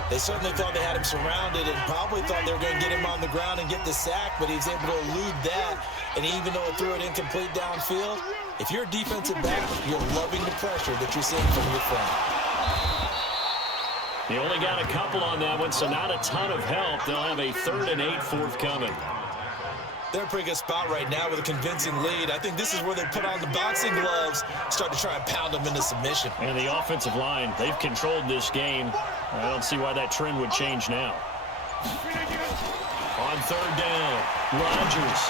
They certainly thought they had him surrounded and probably thought they were going to get him on the ground and get the sack, but he was able to elude that. And even though it threw it incomplete downfield, if you're a defensive back, you're loving the pressure that you're seeing from your front. He only got a couple on that one, so not a ton of help. They'll have a 3rd and 8 forthcoming. They're in a pretty good spot right now with a convincing lead. I think this is where they put on the boxing gloves, start to try and pound them into submission. And the offensive line, they've controlled this game. I don't see why that trend would change now. On 3rd down, Rodgers.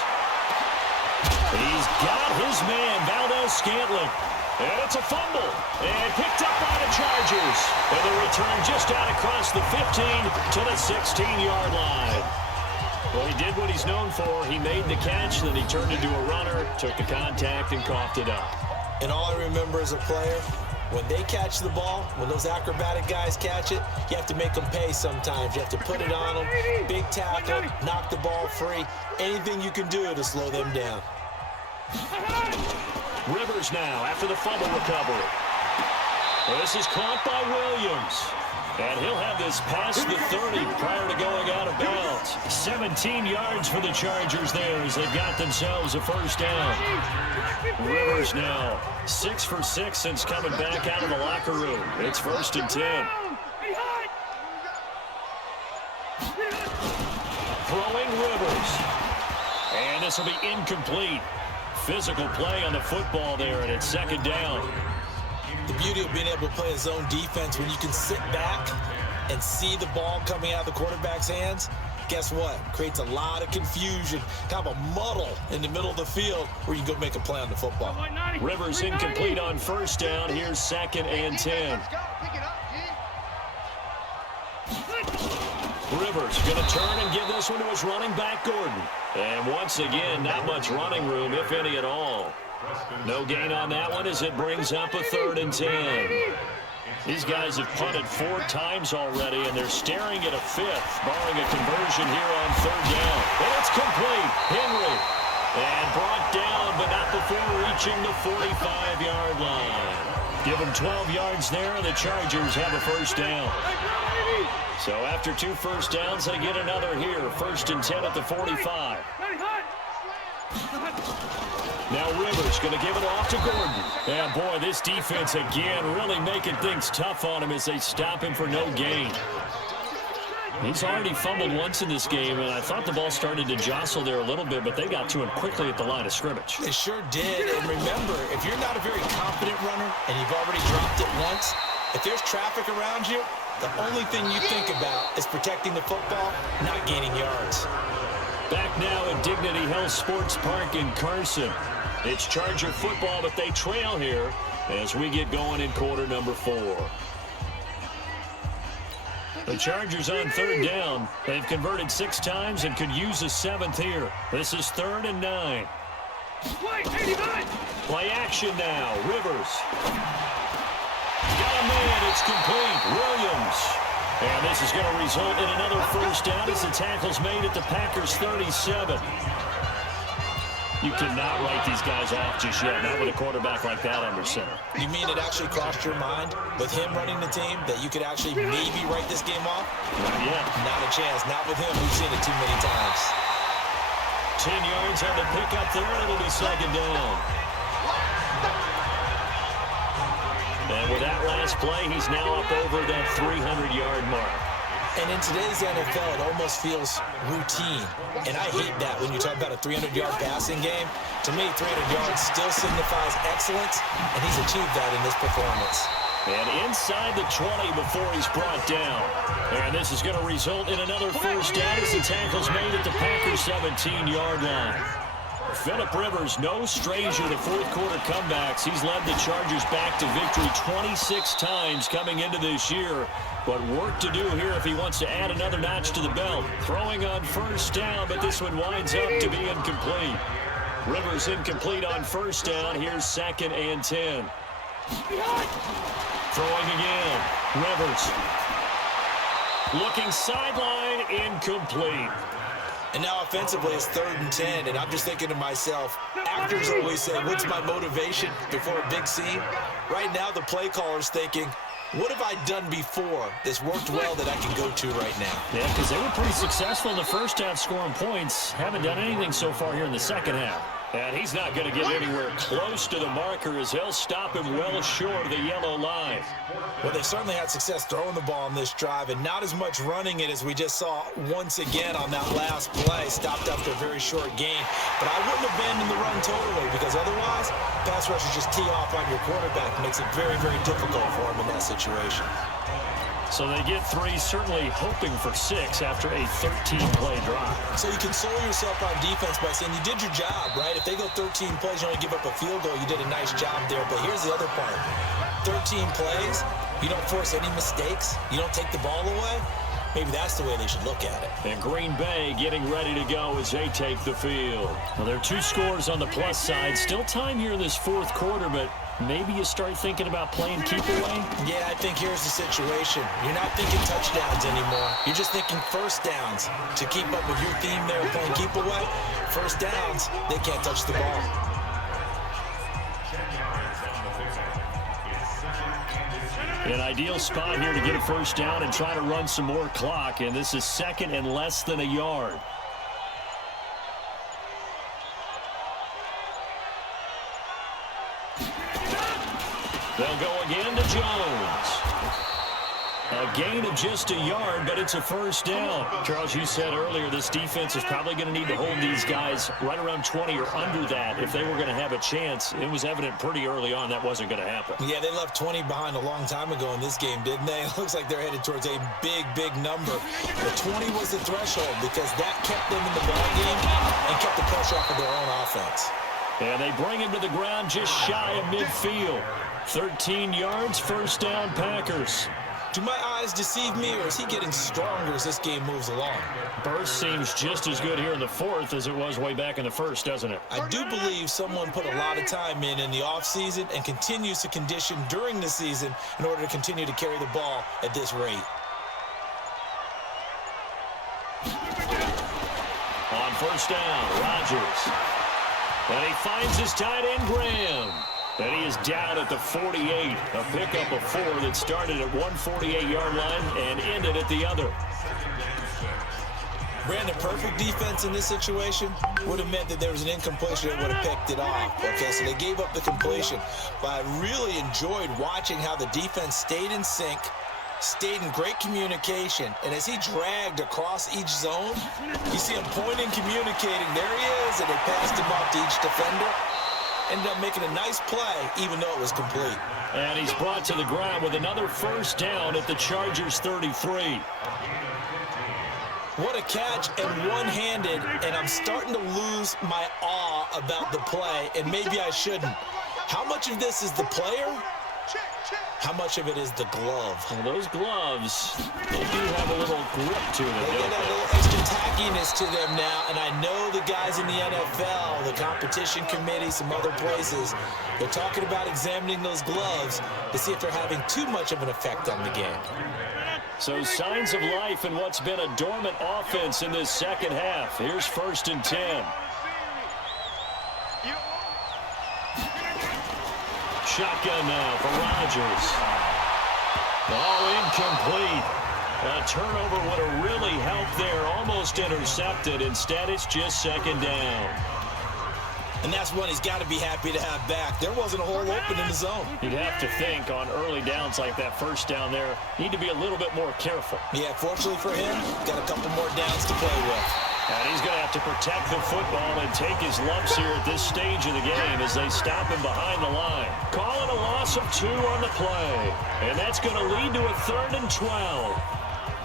He's got his man, Valdez-Scantling. And it's a fumble. And picked up by the Chargers. And the return just out across the 15 to the 16-yard line. Well, he did what he's known for. He made the catch, then he turned into a runner, took the contact, and coughed it up. And all I remember as a player, when they catch the ball, when those acrobatic guys catch it, you have to make them pay sometimes. You have to put it on them, big tackle, knock the ball free, anything you can do to slow them down. Rivers now after the fumble recovery. This is caught by Williams. And he'll have this past the 30 prior to going out of bounds. 17 yards for the Chargers there as they've got themselves a 1st down. Rivers now 6 for 6 since coming back out of the locker room. It's 1st and 10. Throwing Rivers. And this will be incomplete. Physical play on the football there, and it's 2nd down. The beauty of being able to play a zone defense when you can sit back and see the ball coming out of the quarterback's hands, guess what? Creates a lot of confusion, kind of a muddle in the middle of the field where you can go make a play on the football. Rivers incomplete on 1st down. Here's 2nd and 10. Rivers going to turn and give this one to his running back, Gordon. And once again, not much running room, if any at all. No gain on that one as it brings up a 3rd and 10. These guys have punted 4 times already, and they're staring at a 5th, barring a conversion here on 3rd down. And it's complete. Henry. And brought down, but not before reaching the 45-yard line. Give them 12 yards there, and the Chargers have a 1st down. So after 2 first downs, they get another here. 1st and 10 at the 45. Now Rivers going to give it off to Gordon. Yeah, boy, this defense again really making things tough on him as they stop him for no gain. He's already fumbled once in this game, and I thought the ball started to jostle there a little bit, but they got to him quickly at the line of scrimmage. They sure did. And remember, if you're not a very confident runner and you've already dropped it once, if there's traffic around you, the only thing you think about is protecting the football, not gaining yards. Back now at Dignity Health Sports Park in Carson. It's Charger football, but they trail here as we get going in quarter number 4. The Chargers on 3rd down. They've converted 6 times and could use a 7th here. This is 3rd and 9. Play action now. Rivers. Got a man. It's complete. Williams. And this is going to result in another 1st down as the tackle's made at the Packers' 37. You cannot write these guys off just yet, not with a quarterback like that under center. You mean it actually crossed your mind with him running the team that you could actually maybe write this game off? Not yet. Not a chance. Not with him. We've seen it too many times. 10 yards on the pickup there, and it'll be 2nd down. And with that last play, he's now up over that 300-yard mark. And in today's NFL, it almost feels routine. And I hate that when you talk about a 300-yard passing game. To me, 300 yards still signifies excellence, and he's achieved that in this performance. And inside the 20 before he's brought down. And this is going to result in another first down as the tackle's made at the Packers' 17-yard line. Phillip Rivers, no stranger to fourth-quarter comebacks. He's led the Chargers back to victory 26 times coming into this year. But work to do here if he wants to add another notch to the belt. Throwing on first down, but this one winds up to be incomplete. Rivers incomplete on first down. Here's 2nd and 10. Throwing again. Rivers. Looking sideline, incomplete. And now offensively, it's 3rd and 10, and I'm just thinking to myself, actors always say, what's my motivation before a big scene? Right now, the play caller's thinking, what have I done before that's worked well that I can go to right now? Yeah, because they were pretty successful in the first half scoring points. Haven't done anything so far here in the second half. And he's not going to get anywhere close to the marker as they'll stop him well short of the yellow line. Well, they certainly had success throwing the ball on this drive, and not as much running it as we just saw once again on that last play. Stopped after a very short gain. But I wouldn't abandon the run totally, because otherwise, pass rushers just tee off on your quarterback. Makes it very, very difficult for him in that situation. So they get 3, certainly hoping for 6 after a 13-play drive. So you console yourself on defense by saying you did your job, right? If they go 13 plays, you only give up a field goal, you did a nice job there. But here's the other part. 13 plays, you don't force any mistakes, you don't take the ball away. Maybe that's the way they should look at it. And Green Bay getting ready to go as they take the field. Well, there are 2 scores on the plus side. Still time here in this fourth quarter, but maybe you start thinking about playing keep away? Yeah, I think here's the situation. You're not thinking touchdowns anymore. You're just thinking first downs. To keep up with your theme there, playing keep away, first downs, they can't touch the ball. An ideal spot here to get a first down and try to run some more clock, and this is 2nd and less than a yard. They'll go again to Jones. A gain of just a yard, but it's a first down. Charles, you said earlier this defense is probably going to need to hold these guys right around 20 or under that if they were going to have a chance. It was evident pretty early on that wasn't going to happen. Yeah, they left 20 behind a long time ago in this game, didn't they? It looks like they're headed towards a big, big number. But 20 was the threshold because that kept them in the ballgame and kept the pressure off of their own offense. And they bring him to the ground just shy of midfield. 13 yards, first down, Packers. Do my eyes deceive me, or is he getting stronger as this game moves along? Burst seems just as good here in the fourth as it was way back in the first, doesn't it? I do believe someone put a lot of time in the offseason and continues to condition during the season in order to continue to carry the ball at this rate. On first down, Rodgers. And he finds his tight end, Graham. And he is down at the 48. A pickup of 4 that started at 148-yard line and ended at the other. Brandon, perfect defense in this situation would have meant that there was an incompletion that would have picked it off. Okay, so they gave up the completion. But I really enjoyed watching how the defense stayed in sync, stayed in great communication, and as he dragged across each zone, you see him pointing, communicating. There he is, and they passed him off to each defender. Ended up making a nice play, even though it was complete. And he's brought to the ground with another first down at the Chargers' 33. What a catch, and one-handed, and I'm starting to lose my awe about the play, and maybe I shouldn't. How much of this is the player? How much of it is the glove? Well, those gloves, they do have a little grip to them. They get a little extra tackiness to them now, and I know the guys in the NFL, the competition committee, some other places, they're talking about examining those gloves to see if they're having too much of an effect on the game. So signs of life in what's been a dormant offense in this second half. Here's 1st and 10. Shotgun now for Rodgers. Oh, incomplete. A turnover would have really helped there. Almost intercepted. Instead, it's just 2nd down. And that's one he's got to be happy to have back. There wasn't a hole open in the zone. You'd have to think on early downs like that first down there, need to be a little bit more careful. Yeah, fortunately for him, got a couple more downs to play with. And he's going to have to protect the football and take his lumps here at this stage of the game as they stop him behind the line. Calling a loss of 2 on the play. And that's going to lead to a 3rd and 12.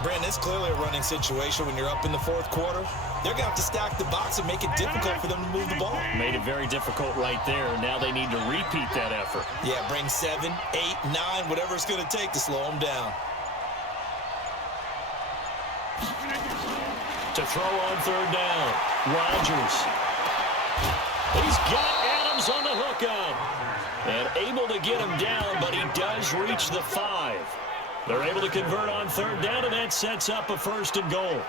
Brandon, it's clearly a running situation when you're up in the 4th quarter. They're going to have to stack the box and make it difficult for them to move the ball. Made it very difficult right there. Now they need to repeat that effort. Yeah, bring 7, 8, 9, whatever it's going to take to slow them down. To throw on 3rd down. Rodgers. He's got Adams on the hookup. And able to get him down, but he does reach the 5. They're able to convert on 3rd down, and that sets up a 1st and goal.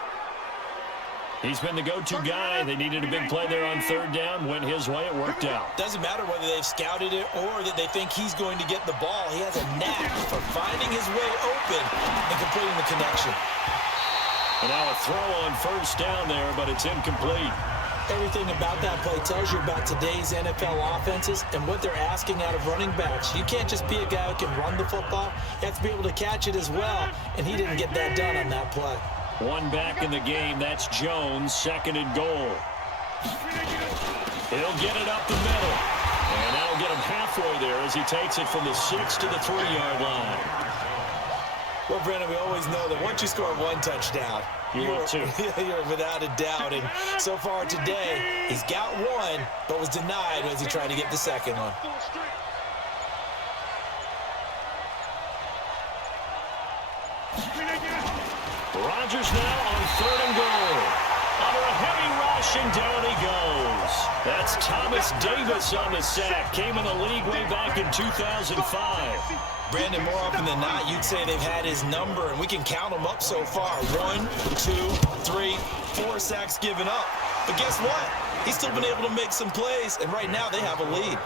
He's been the go-to guy. They needed a big play there on 3rd down. Went his way. It worked out. Doesn't matter whether they've scouted it or that they think he's going to get the ball. He has a knack for finding his way open and completing the connection. And now a throw on 1st down there, but it's incomplete. Everything about that play tells you about today's NFL offenses and what they're asking out of running backs. You can't just be a guy who can run the football. You have to be able to catch it as well, and he didn't get that done on that play. One back in the game. That's Jones, 2nd and goal. He'll get it up the middle. And that'll get him halfway there as he takes it from the 6 to the 3-yard line. Well, Brandon, we always know that once you score 1 touchdown, you're without a doubt. And so far today, he's got 1, but was denied as he tried to get the 2nd one. Rodgers now on 3rd and goal. Under a heavy rush, and down he goes. That's Thomas Davis on the sack. Came in the league way back in 2005. Brandon, more often than not, you'd say they've had his number, and we can count them up so far. 1, 2, 3, 4 sacks given up. But guess what? He's still been able to make some plays, and right now they have a lead.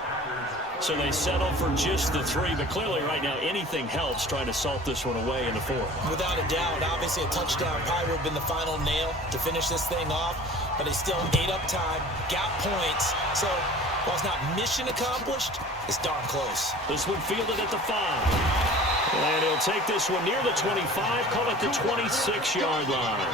So they settle for just the 3, but clearly right now anything helps trying to salt this one away in the 4th. Without a doubt, obviously a touchdown probably would have been the final nail to finish this thing off, but they still ate up time, got points. So while it's not mission accomplished, it's darn close. This one fielded at the 5. And he'll take this one near the 25, call it the 26-yard line.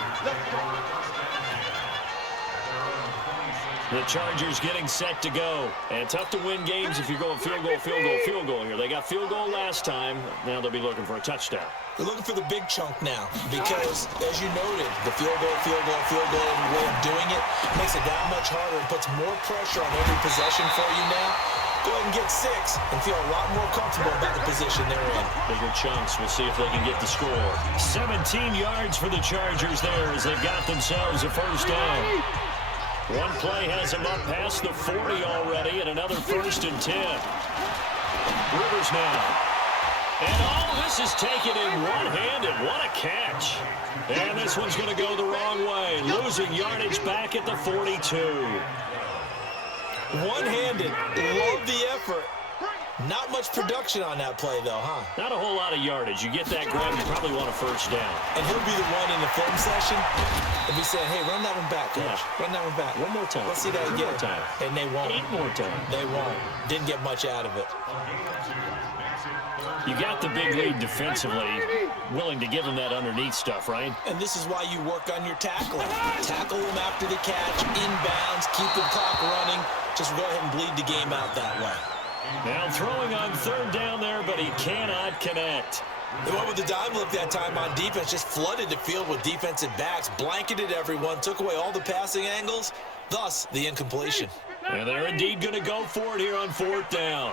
The Chargers getting set to go. And tough to win games if you're going field goal, field goal, field goal here. They got field goal last time. Now they'll be looking for a touchdown. They're looking for the big chunk now because, as you noted, the field goal, and the way of doing it makes it that much harder and puts more pressure on every possession for you now. Go ahead and get 6 and feel a lot more comfortable about the position they're in. Bigger chunks. We'll see if they can get the score. 17 yards for the Chargers there as they've got themselves a 1st down. One play has him up past the 40 already, and another 1st and 10. Rivers now. And all this is taken in one-handed. What a catch. And this one's going to go the wrong way. Losing yardage back at the 42. One-handed. Love the effort. Not much production on that play, though, huh? Not a whole lot of yardage. You get that grab, you probably want a 1st down. And he'll be the one in the film session. He'll be saying, hey, run that one back, coach. Yeah. Run that one back. One more time. Let's see that again. 1 more time. And they won't. 8 more times. They won't. Didn't get much out of it. You got the big lead defensively, willing to give them that underneath stuff, right? And this is why you work on your tackling. Tackle them after the catch, inbounds, keep the clock running. Just go ahead and bleed the game out that way. Now throwing on 3rd down there, but he cannot connect. They went with the dime look that time on defense, just flooded the field with defensive backs, blanketed everyone, took away all the passing angles, thus the incompletion. And they're indeed going to go for it here on 4th down.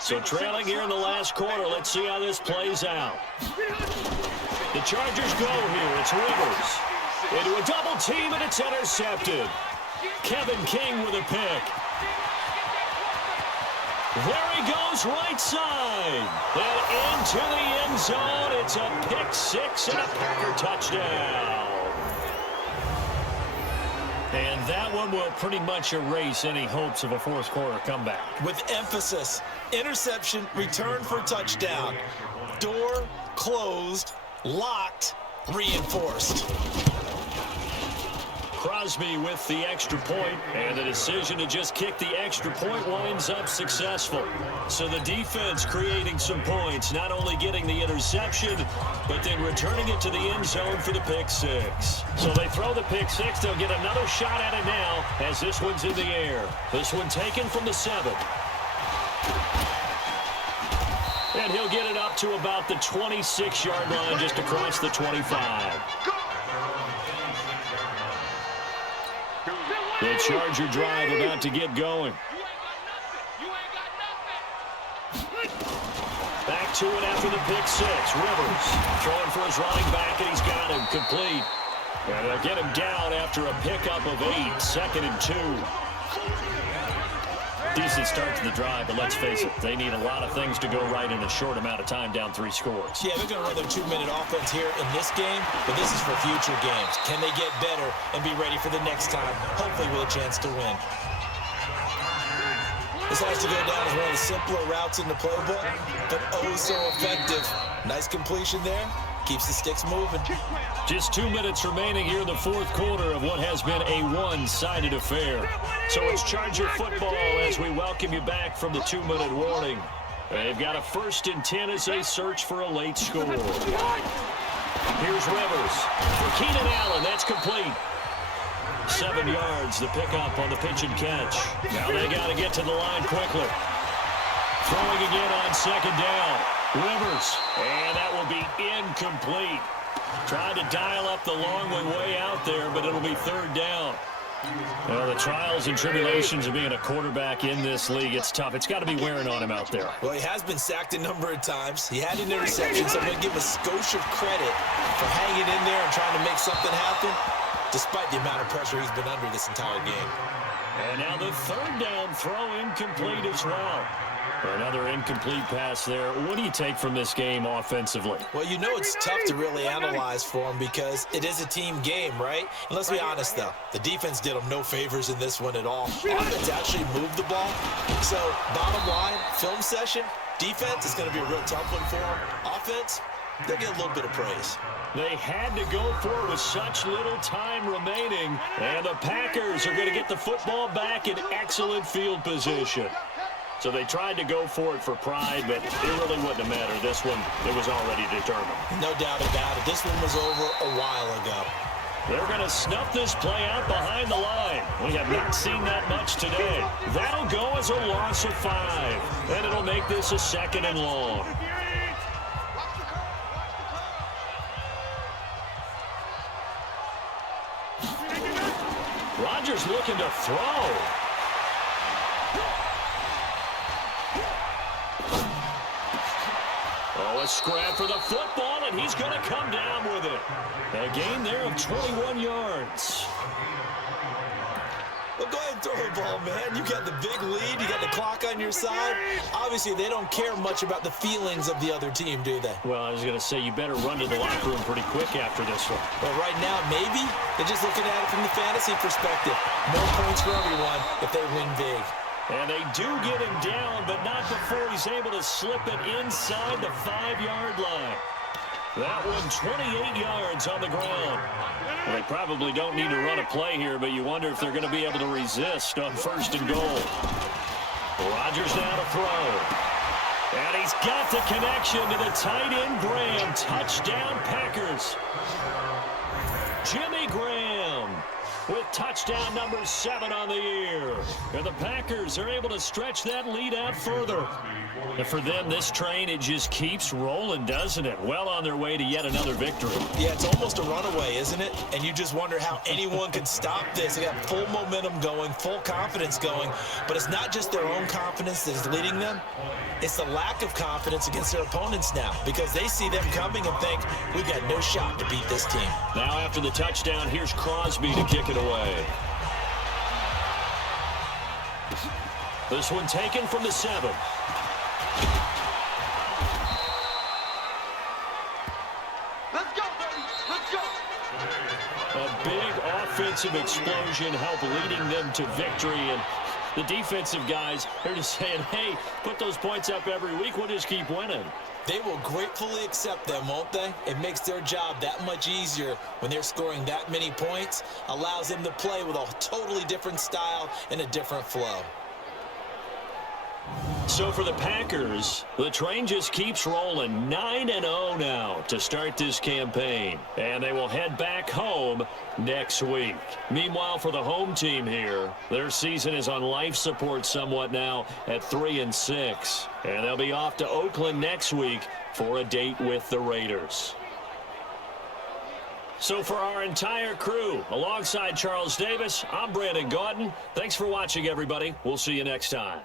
So trailing here in the last quarter, let's see how this plays out. The Chargers go here. It's Rivers. Into a double team, and it's intercepted. Kevin King with a pick. There he goes, right side. And into the end zone. It's a pick 6 and a Packer touchdown. And that one will pretty much erase any hopes of a 4th quarter comeback. With emphasis, interception, return for touchdown. Door closed, locked, reinforced. Crosby with the extra point, and the decision to just kick the extra point winds up successful. So the defense creating some points, not only getting the interception, but then returning it to the end zone for the pick six. So they throw the pick six. They'll get another shot at it now as this one's in the air. This one taken from the 7. And he'll get it up to about the 26-yard line, just across the 25. The Charger drive about to get going. Back to it after the pick six. Rivers throwing for his running back, and he's got him complete. And they'll get him down after a pickup of 8, 2nd and 2. Decent start to the drive, but let's face it, they need a lot of things to go right in a short amount of time, down 3 scores. Yeah, they're going to run their 2-minute offense here in this game, but this is for future games. Can they get better and be ready for the next time, hopefully with a chance to win? This has to go down as one of the simpler routes in the playbook, but oh so effective. Nice completion there. Keeps the sticks moving. Just 2 minutes remaining here in the 4th quarter of what has been a one-sided affair. So it's Charger football as we welcome you back from the 2-minute warning. They've got a 1st and 10 as they search for a late score. Here's Rivers for Keenan Allen. That's complete. 7 yards, the pickup on the pitch and catch. Now they got to get to the line quickly. Throwing again on 2nd down. Rivers, and that will be incomplete. Tried to dial up the long one way out there, but it'll be 3rd down. Well, the trials and tribulations of being a quarterback in this league, it's tough. It's got to be wearing on him out there. Well, he has been sacked a number of times. He had an interception, so I'm going to give him a skosh of credit for hanging in there and trying to make something happen, despite the amount of pressure he's been under this entire game. And now the 3rd down throw incomplete as well. Another incomplete pass there. What do you take from this game offensively? Well, you know it's tough to really analyze for him because it is a team game, right? And let's be honest, though. The defense did them no favors in this one at all. Offense actually moved the ball. So, bottom line, film session, defense is going to be a real tough one for them. Offense, they'll get a little bit of praise. They had to go for it with such little time remaining. And the Packers are going to get the football back in excellent field position. So they tried to go for it for pride, but it really wouldn't have mattered. This one, it was already determined. No doubt about it. This one was over a while ago. They're going to snuff this play out behind the line. We have not seen that much today. That'll go as a loss of 5, and it'll make this a 2nd and long. Rodgers looking to throw. Oh, a scrap for the football, and he's going to come down with it. A gain there of 21 yards. Well, go ahead and throw the ball, man. You got the big lead. You got the clock on your side. Obviously, they don't care much about the feelings of the other team, do they? Well, I was going to say, you better run to the locker room pretty quick after this one. Well, right now, maybe. They're just looking at it from the fantasy perspective. More points for everyone if they win big. And they do get him down, but not before he's able to slip it inside the 5-yard line. That one 28 yards on the ground. Well, they probably don't need to run a play here, but you wonder if they're going to be able to resist on 1st and goal. Rodgers now to throw. And he's got the connection to the tight end Graham. Touchdown Packers. Jimmy Graham with touchdown number 7 on the year. And the Packers are able to stretch that lead out further. And for them, this train, it just keeps rolling, doesn't it? Well on their way to yet another victory. Yeah, it's almost a runaway, isn't it? And you just wonder how anyone could stop this. They got full momentum going, full confidence going. But it's not just their own confidence that is leading them. It's the lack of confidence against their opponents now because they see them coming and think, we've got no shot to beat this team. Now after the touchdown, here's Crosby to kick it away. This one taken from the 7. Let's go, baby. Let's go. A big offensive explosion helped leading them to victory, and the defensive guys are just saying, hey, put those points up every week, we'll just keep winning. They will gratefully accept them, won't they? It makes their job that much easier when they're scoring that many points, allows them to play with a totally different style and a different flow. So for the Packers, the train just keeps rolling 9-0 now to start this campaign. And they will head back home next week. Meanwhile, for the home team here, their season is on life support somewhat now at 3-6. And they'll be off to Oakland next week for a date with the Raiders. So for our entire crew, alongside Charles Davis, I'm Brandon Gaudin. Thanks for watching, everybody. We'll see you next time.